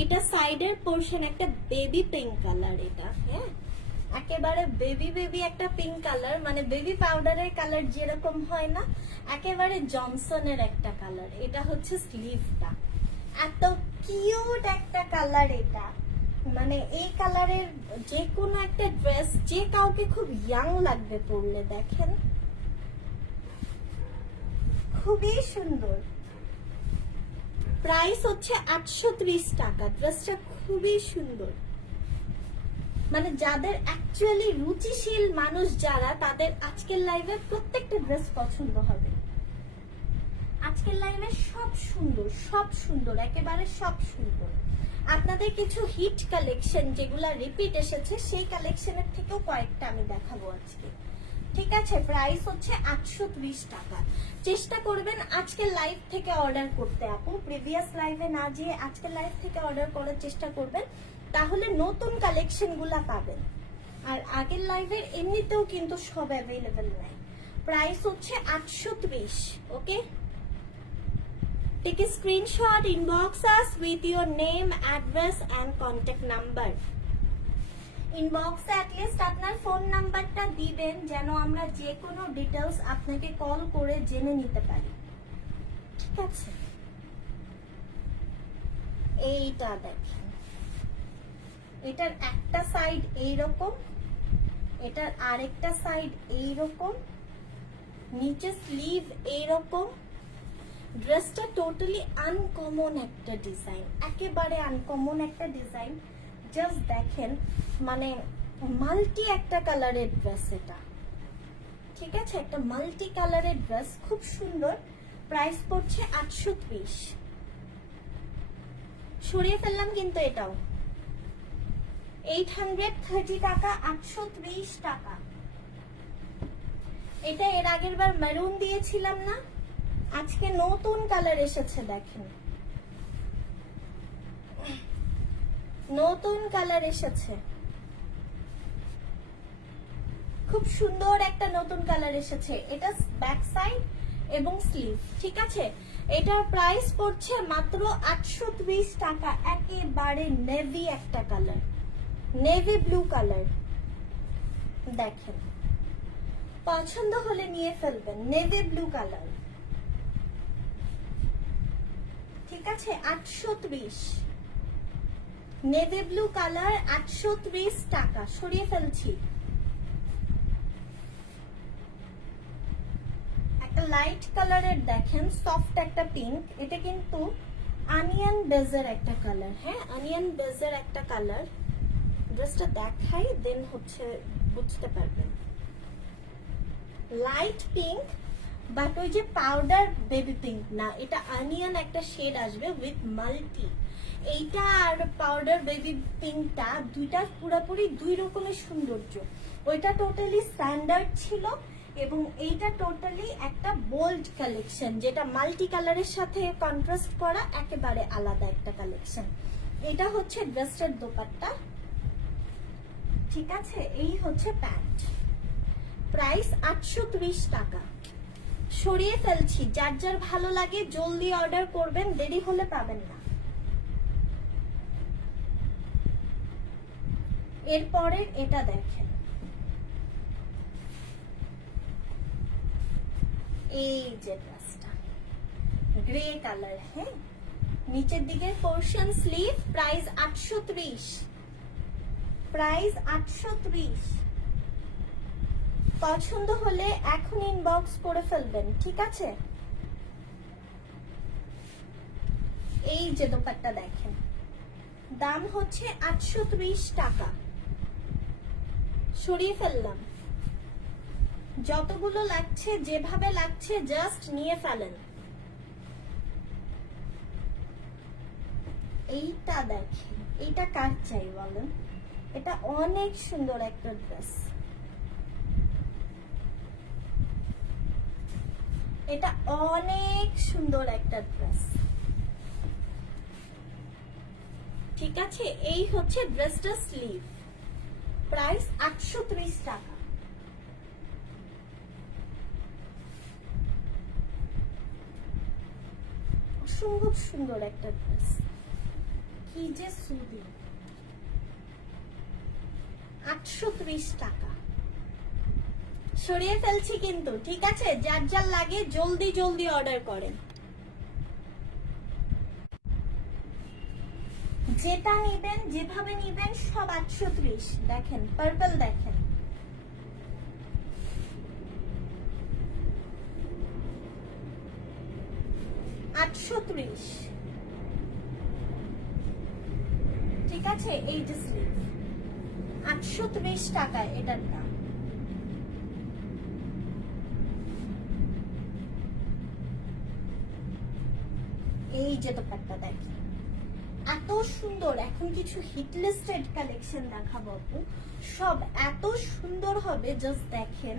এটা সাইডের পোর্শন একটা বেবি পিঙ্ক কালার, এটা হ্যাঁ একেবারে বেবি বেবি একটা পিঙ্ক কালার, মানে বেবি পাউডারের কালার যেরকম হয় না, একেবারে জনসনের একটা কালার। এটা হচ্ছে স্লিভটা। এত কিউট একটা কালার এটা, মানে এই কালারের যে কোনো একটা ড্রেস যে কাউকে খুব ইয়াং লাগবে পরলে। দেখেন খুবই সুন্দর। প্রাইস হচ্ছে 830 টাকা। ড্রেসটা খুবই সুন্দর, মানে যাদের অ্যাকচুয়ালি রুচিশীল মানুষ যারা, তাদের আজকের লাইভে প্রত্যেকটা ড্রেস পছন্দ হবে। আজকের লাইভে সব সুন্দর, সব সুন্দর, একেবারে সব সুন্দর। আপনাদের কিছু হিট কালেকশন যেগুলা রিপিট এসেছে সেই কালেকশনের থেকেও কয়েকটা আমি দেখাবো আজকে, ঠিক আছে? প্রাইস হচ্ছে 830 টাকা। চেষ্টা করবেন আজকের লাইভ থেকে অর্ডার করতে আপু, প্রিভিয়াস লাইভে না যেয়ে আজকের লাইভ থেকে অর্ডার করার চেষ্টা করবেন, তাহলে নতুন কালেকশন গুলা পাবেন। আর আগের লাইভের এমনিতেও কিন্তু সব অ্যাভেলেবেল নাই। প্রাইস হচ্ছে 830। ওকে, take a screenshot, inbox us with your name, address and contact number. ইনবক্সে অ্যাটলিস্ট আপনার ফোন নাম্বারটা দিবেন যেন আমরা যে কোনো ডিটেলস আপনাকে কল করে জেনে নিতে পারি, ঠিক আছে? এইটা দেখেন, এটার একটা সাইড এইরকম, এটার আরেকটা সাইড এইরকম, নিচে স্লিভ এইরকম। ড্রেসটা টোটালি আনকমন একটা ডিজাইন, একেবারে আনকমন একটা ডিজাইন। জাস্ট দেখেন, মানে মাল্টি একটা কালারের ড্রেস এটা, ঠিক আছে? একটা মাল্টি কালারের ড্রেস, খুব সুন্দর। প্রাইস পড়ছে 830। সরিয়ে ফেললাম কিন্তু এটাও 830 টাকা, 830 টাকা। এটা এর আগের বার মেরুন দিয়েছিলাম না, আজকে নতুন কালার এসেছে। দেখেন নতুন কালার এসেছে, খুব সুন্দর একটা নতুন কালার এসেছে। এটা ব্যাক সাইড এবং স্লিভ, ঠিক আছে? এটার প্রাইস পড়ছে মাত্র 830 টাকা। একেবারে নেভি একটা কালার, নেভি ব্লু কালার। দেখেন, পছন্দ হলে নিয়ে ফেলবেন। নেভি ব্লু কালার, ঠিক আছে? 830, নেভি ব্লু কালার, 830 টাকা। সরিয়ে ফেলছি। একটা লাইট কালারের দেখেন, সফট একটা পিঙ্ক। এটা কিন্তু অনিয়ন বেজের একটা কালার, হ্যাঁ অনিয়ন বেজের একটা কালার। ড্রেসটা দেখাই, দেন হচ্ছে বুঝতে পারবেন। লাইট পিঙ্ক, বাট ওই যে পাউডার বেবি পিঙ্ক না, এটা অনিয়ন একটা শেড আসবে উইথ মাল্টি। এইটা আর পাউডার বেবি পিঙ্কটা দুইটা পুরোপুরি দুই রকমের সৌন্দর্য। ওইটা টোটালি স্ট্যান্ডার্ড ছিল এবং এইটা টোটালি একটা বোল্ড কালেকশন, যেটা মাল্টি কালারের সাথে কন্ট্রাস্ট করা, একেবারে আলাদা একটা কালেকশন। এটা হচ্ছে ড্রেসের দোপাট্টা, ঠিক আছে? এই হচ্ছে প্যান্ট। প্রাইস 830 টাকা। সরিয়ে ফেলছি। যার যার ভালো লাগে জলদি অর্ডার করবেন, দেরি হলে পাবেন না। এরপরে এটা দেখেন, এই যে ড্রেসটা গ্রে কালার, হ্যাঁ নিচের দিকের পোর্শন স্লিভ। Price 830, price 830। পছন্দ হলে এখন ইনবক্স করে ফেলবেন, ঠিক আছে? এই যে দোপাট্টা দেখেন, দাম হচ্ছে 830 টাকা। সরিয়ে ফেললাম। যতগুলো লাগছে যেভাবে লাগছে জাস্ট নিয়ে ফেলেন। এইটা দেখেন, এইটা কার চাই বলেন? এটা অনেক সুন্দর একটা ড্রেস, এটা অনেক সুন্দর একটা ড্রেস, ঠিক আছে? এই হচ্ছে ড্রেসটা স্লিভ। প্রাইস 830 টাকা। অসম্ভব সুন্দর একটা ড্রেস, কি যে সুদিং। 830 টাকা। সরিয়ে ফেলছি কিন্তু, ঠিক আছে? যার যার লাগে জলদি জলদি অর্ডার করেন। যেটা নেবেন যেভাবে নেবেন সব 830। দেখেন পার্পল, দেখেন $830। ঠিক আছে, এই যে স্লিভ 830 টাকায় এটার দাম। এই যে দোপাট্টা দেখেন এত সুন্দর। এখন কিছু হিট লিস্টেড কালেকশন দেখাবো আপু, সব এত সুন্দর হবে, জাস্ট দেখেন।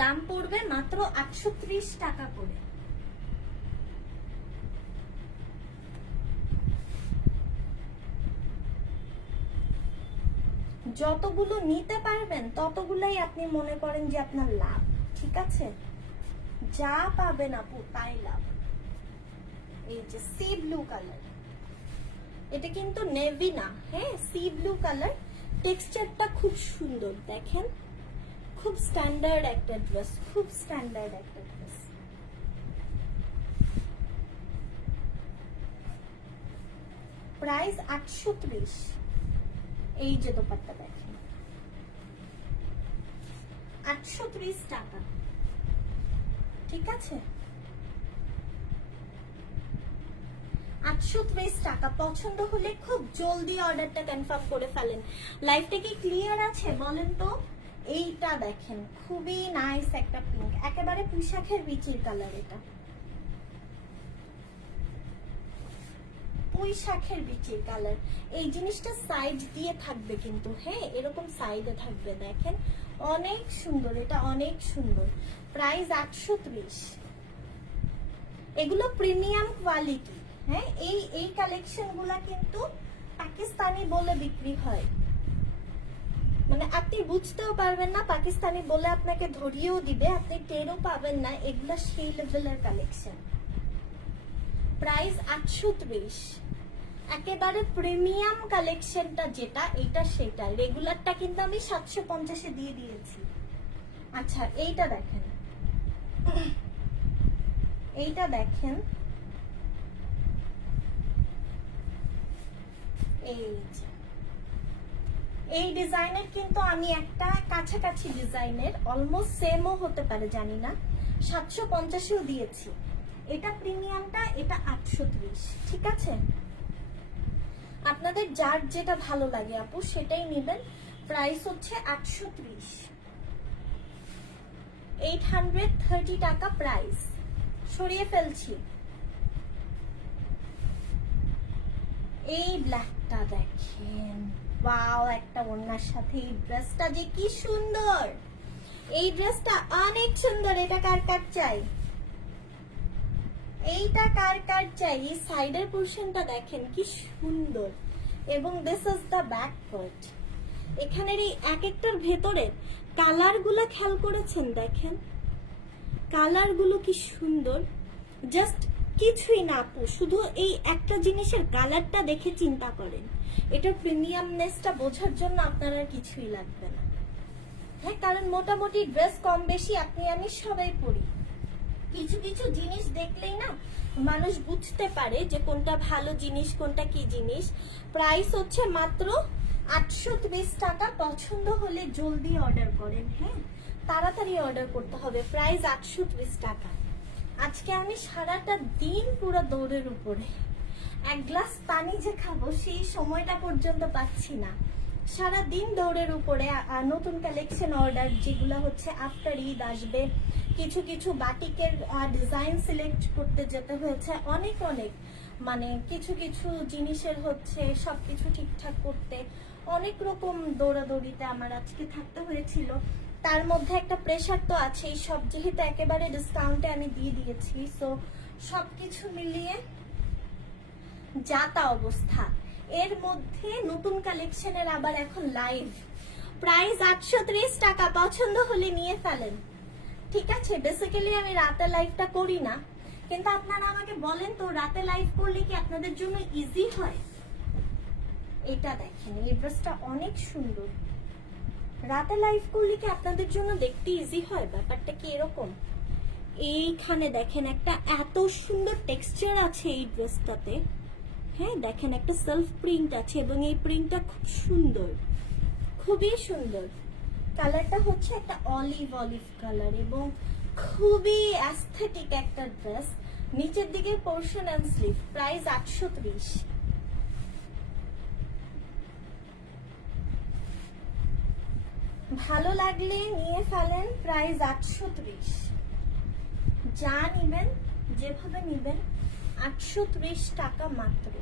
দাম পড়বে মাত্র 830 টাকা করে। যতগুলো নিতে পারবেন ততগুলাই আপনি মনে করেন যে আপনার লাভ। ঠিক আছে, যা পাবেন আপু তাই লাভ। এই যে সি ব্লু কালার, এটা কিন্তু নেভি না, হ্যাঁ সি ব্লু কালার। টেক্সচারটা খুব সুন্দর, দেখেন খুব স্ট্যান্ডার্ড একটা ড্রেস, খুব স্ট্যান্ডার্ড একটা ড্রেস। প্রাইস 830। এই যে দোপাট্টা দেখেন 830 টাকা। ঠিক আছে, 830 টাকা। পছন্দ হলে খুব জলদি অর্ডারটা কনফার্ম করে ফেলেন। লাইভটা কি ক্লিয়ার আছে বলেন তো? এইটা দেখেন খুবই নাইস একটা পিঙ্ক, একেবারে পুঁইশাকের বিচির কালার। এটা পুঁইশাকের বিচির কালার। এই জিনিসটা সাইড দিয়ে থাকবে কিন্তু, হ্যাঁ এরকম সাইডে থাকবে, দেখেন অনেক সুন্দর, এটা অনেক সুন্দর। প্রাইস 830। এগুলো প্রিমিয়াম কোয়ালিটি, হ্যাঁ এই কালেকশন গুলা কিন্তু পাকিস্তানি বলে বিক্রি হয়, মানে আপনি বুঝতেও পারবেন না, পাকিস্তানি বলে আপনাকে ধরিয়েও দিবে, আপনি টেরও পাবেন না। এগুলা সেই লেভেলের কালেকশন। প্রাইস 830। একেবারে প্রিমিয়াম কালেকশনটা যেটা, এটা সেটা। রেগুলারটা কিন্তু আমি 750-এ দিয়ে দিয়েছি। আচ্ছা এইটা দেখেন, এইটা দেখেন, এই ডিজাইনের কিন্তু আমি একটা কাছাকাছি ডিজাইনের, অলমোস্ট সেমও হতে পারে জানি না, 750-এও দিয়েছি। এটা প্রিমিয়ামটা, এটা 830। ঠিক আছে, আপনাদের যার যেটা ভালো লাগে আপু সেটাই নেবেন। প্রাইস হচ্ছে 830, 830 টাকা প্রাইস। সরিয়ে ফেলছি। এই ব্ল্যাকটা দেখেন, ওয়াও, একটা ওড়নার সাথে এই ড্রেসটা যে কি সুন্দর। এই ড্রেসটা অনেক সুন্দর। এটা কার কার চাই? এইটা কার কার চাই? এই সাইডের পোরশনটা দেখেন কি সুন্দর, এবং this is the back part. এখানের এই এক একটার ভেতরে কালার গুলো খেয়াল করেছেন? দেখেন কালার গুলো কি সুন্দর। জাস্ট কিছুই না আপু, শুধু এই একটা জিনিসের কালারটা দেখে চিন্তা করেন, এটা প্রিমিয়ামনেসটা বোঝার জন্য আপনার আর কিছুই লাগবে না। হ্যাঁ, কারণ মোটামুটি ড্রেস কম বেশি আপনি আমি সবাই পরি। কিছু কিছু জিনিস দেখলেই না মানুষ বুঝতে পারে যে কোনটা ভালো জিনিস, কোনটা কি জিনিস। প্রাইস হচ্ছে মাত্র 830 টাকা। পছন্দ হলে জলদি অর্ডার করেন, হ্যাঁ তাড়াতাড়ি অর্ডার করতে হবে। প্রাইস 830 টাকা। আজকে আমি সারাটা দিন পুরো দৌড়ের উপরে, এক গ্লাস পানি যে খাবো সেই সময়টা পর্যন্ত পাচ্ছি না। সারা দিন দৌড়ের উপরে। নতুন কালেকশন অর্ডার যেগুলো হচ্ছে আফটার ঈদ আসবে, কিছু কিছু বাটিকের ডিজাইন সিলেক্ট করতে যেতে হয়েছে, অনেক অনেক, মানে কিছু কিছু জিনিসের হচ্ছে সবকিছু ঠিকঠাক করতে অনেক রকম দৌড়াদৌড়িতে আমার আজকে থাকতে হয়েছিল। তার মধ্যে একটা প্রেশার তো আছেই, সব যেহেতু একেবারে ডিসকাউন্টে আমি দিয়ে দিয়েছি, সো সবকিছু মিলিয়ে যা তা অবস্থা। এর মধ্যে নতুন কালেকশনের আবার এখন লাইভ। প্রাইস 830 টাকা। পছন্দ হলে নিয়ে ফেলেন। ঠিক আছে, বেসিক্যালি আমি রাতে লাইভটা করি না, কিন্তু আপনারা আমাকে বলেন তো রাতে লাইভ করলে কি আপনাদের জন্য ইজি হয়? এটা দেখেন, এই ড্রেসটা অনেক সুন্দর। রাতে লাইভ করলে কি আপনাদের জন্য দেখতে ইজি হয়? ব্যাপারটা কি এরকম? এইখানে দেখেন একটা এত সুন্দর টেক্সচার আছে এই ড্রেসটাতে, হ্যাঁ দেখেন একটা সেলফ প্রিন্ট আছে এবং এই প্রিন্টটা খুব সুন্দর, খুবই সুন্দর। কালারটা হচ্ছে একটা অলিভ কালার এবং খুবই অ্যাস্থেটিক একটা ড্রেস। নিচের দিকে পোর্শন এন্ড স্লিভ, প্রাইস 830। ভালো লাগলে নিয়ে ফেলেন, প্রাইস 830। যা নিবেন যেভাবে নিবেন 830 টাকা মাত্র,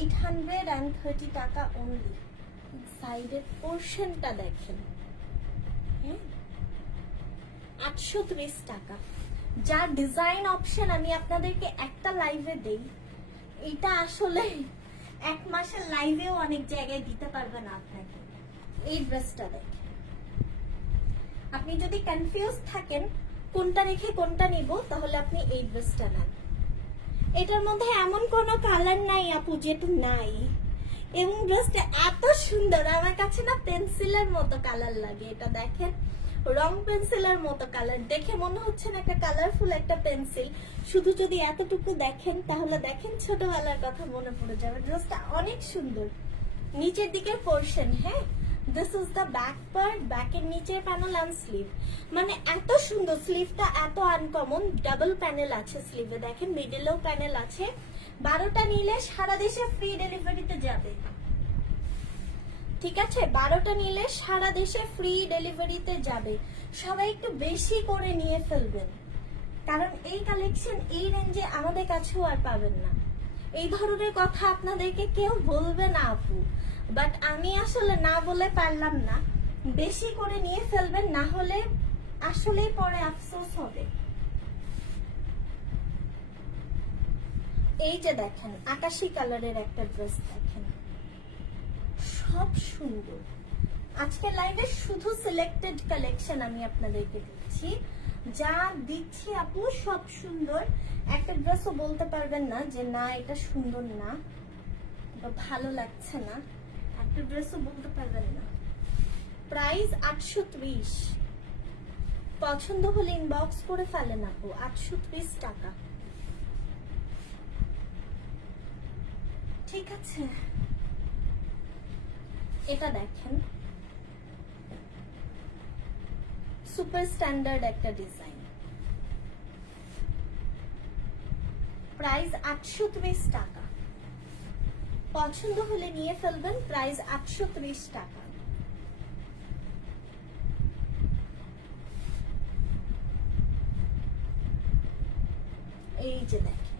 830 টাকা অনলি। সাইডের পোর্শনটা দেখেন, 830 টাকা। যা ডিজাইন অপশন আমি আপনাদেরকে একটা লাইভে দেই, এটা আসলে এক মাসের লাইভেও অনেক জায়গায় দিতে পারবে না আপনাকে। এই ড্রেসটা দেখেন, আপনি যদি কনফিউজ থাকেন কোনটা রেখে কোনটা নিব, তাহলে আপনি এই ড্রেসটা নেন। এটার মধ্যে এমন কোনো কালার নাই আপু যেটা নাই, এবং ড্রেসটা এত সুন্দর, আমার কাছে না পেন্সিলের মতো কালার লাগে। এটা দেখেন, রং পেন্সিলের মতো কালার, দেখে মনে হচ্ছে না একটা কালারফুল একটা পেন্সিল। শুধু যদি এতটুকু দেখেন তাহলে দেখেন ছোটবেলার কথা মনে পড়ে যাবে। ড্রেসটা অনেক সুন্দর। নিচের দিকের পোর্শন, হ্যাঁ this is the back part, ব্যাকের নিচের প্যানেল এন্ড স্লিভ, মানে এত সুন্দর। স্লিভটা এত আনকমন, ডাবল প্যানেল আছে স্লিভে, দেখেন মিডলেও প্যানেল আছে। 12টা নিলে সারা দেশে ফ্রি ডেলিভারিতে যাবে, ঠিক আছে? 12টা নিলে সারা দেশে ফ্রি ডেলিভারিতে যাবে। সবাই একটু বেশি করে নিয়ে ফেলবেন, কারণ এই কালেকশন এই রেঞ্জে আমাদের কাছেও আর পাবেন না। এই ধরনের কথা আপনাদেরকে কেউ বলবে না আপু, বাট আমি আসলে না বলে পারলাম না। বেশি করে নিয়ে ফেলবেন, না হলে আসলেই পরে আফসোস হবে। এই যে দেখেন আকাশী কালারের একটা ড্রেস দেখেন, সব সুন্দর। আজকে লাইভে শুধু সিলেক্টেড কালেকশন আমি আপনাদেরকে দিচ্ছি, যা দিচ্ছি আপু সব সুন্দর। একটা ড্রেসও বলতে পারবেন না যে না এটা সুন্দর না, এটা ভালো লাগছে না, একটা ড্রেসও বলতে পারবেন না। প্রাইস 830। পছন্দ হলে ইনবক্স করে ফেলেন আপু, 830 টাকা, ঠিক আছে? এটা দেখেন সুপার স্ট্যান্ডার্ড একটা ডিজাইন, প্রাইস 830 টাকা। পছন্দ হলে নিয়ে ফেলবেন, প্রাইস 830 টাকা। এই যে দেখেন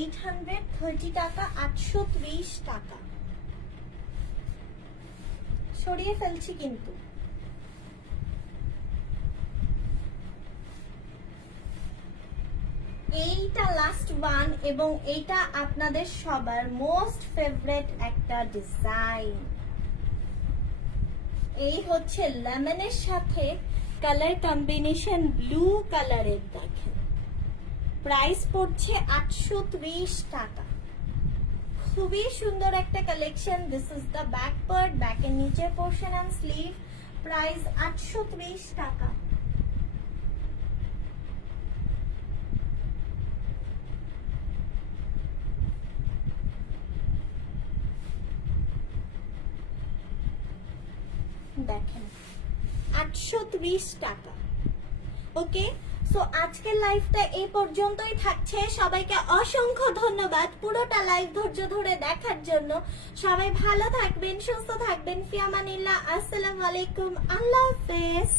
830 টাকা, 830 টাকা। সরিয়ে ফেলছি কিন্তু। এইটা লাস্ট ওয়ান, এবং এইটা আপনাদের সবার মোস্ট ফেভারিট একটা ডিজাইন। এই হচ্ছে লেমনের সাথে কালার কম্বিনেশন ব্লু কালারের, দেখেন প্রাইস পড়ছে 830 টাকা। খুবই সুন্দর একটা collection. This is the back part, ব্যাকের নিচের পোর্শন এন্ড স্লিভ, প্রাইস 830 টাকা। দেখেন 830 টাকা। ওকে, সো আজকের লাইভটা এই পর্যন্তই থাকছে। সবাইকে অসংখ্য ধন্যবাদ পুরোটা লাইভ ধৈর্য ধরে দেখার জন্য। সবাই ভালো থাকবেন, সুস্থ থাকবেন, ফি আমানিল্লাহ। আসসালামু আলাইকুম, আল্লাহ হাফেজ।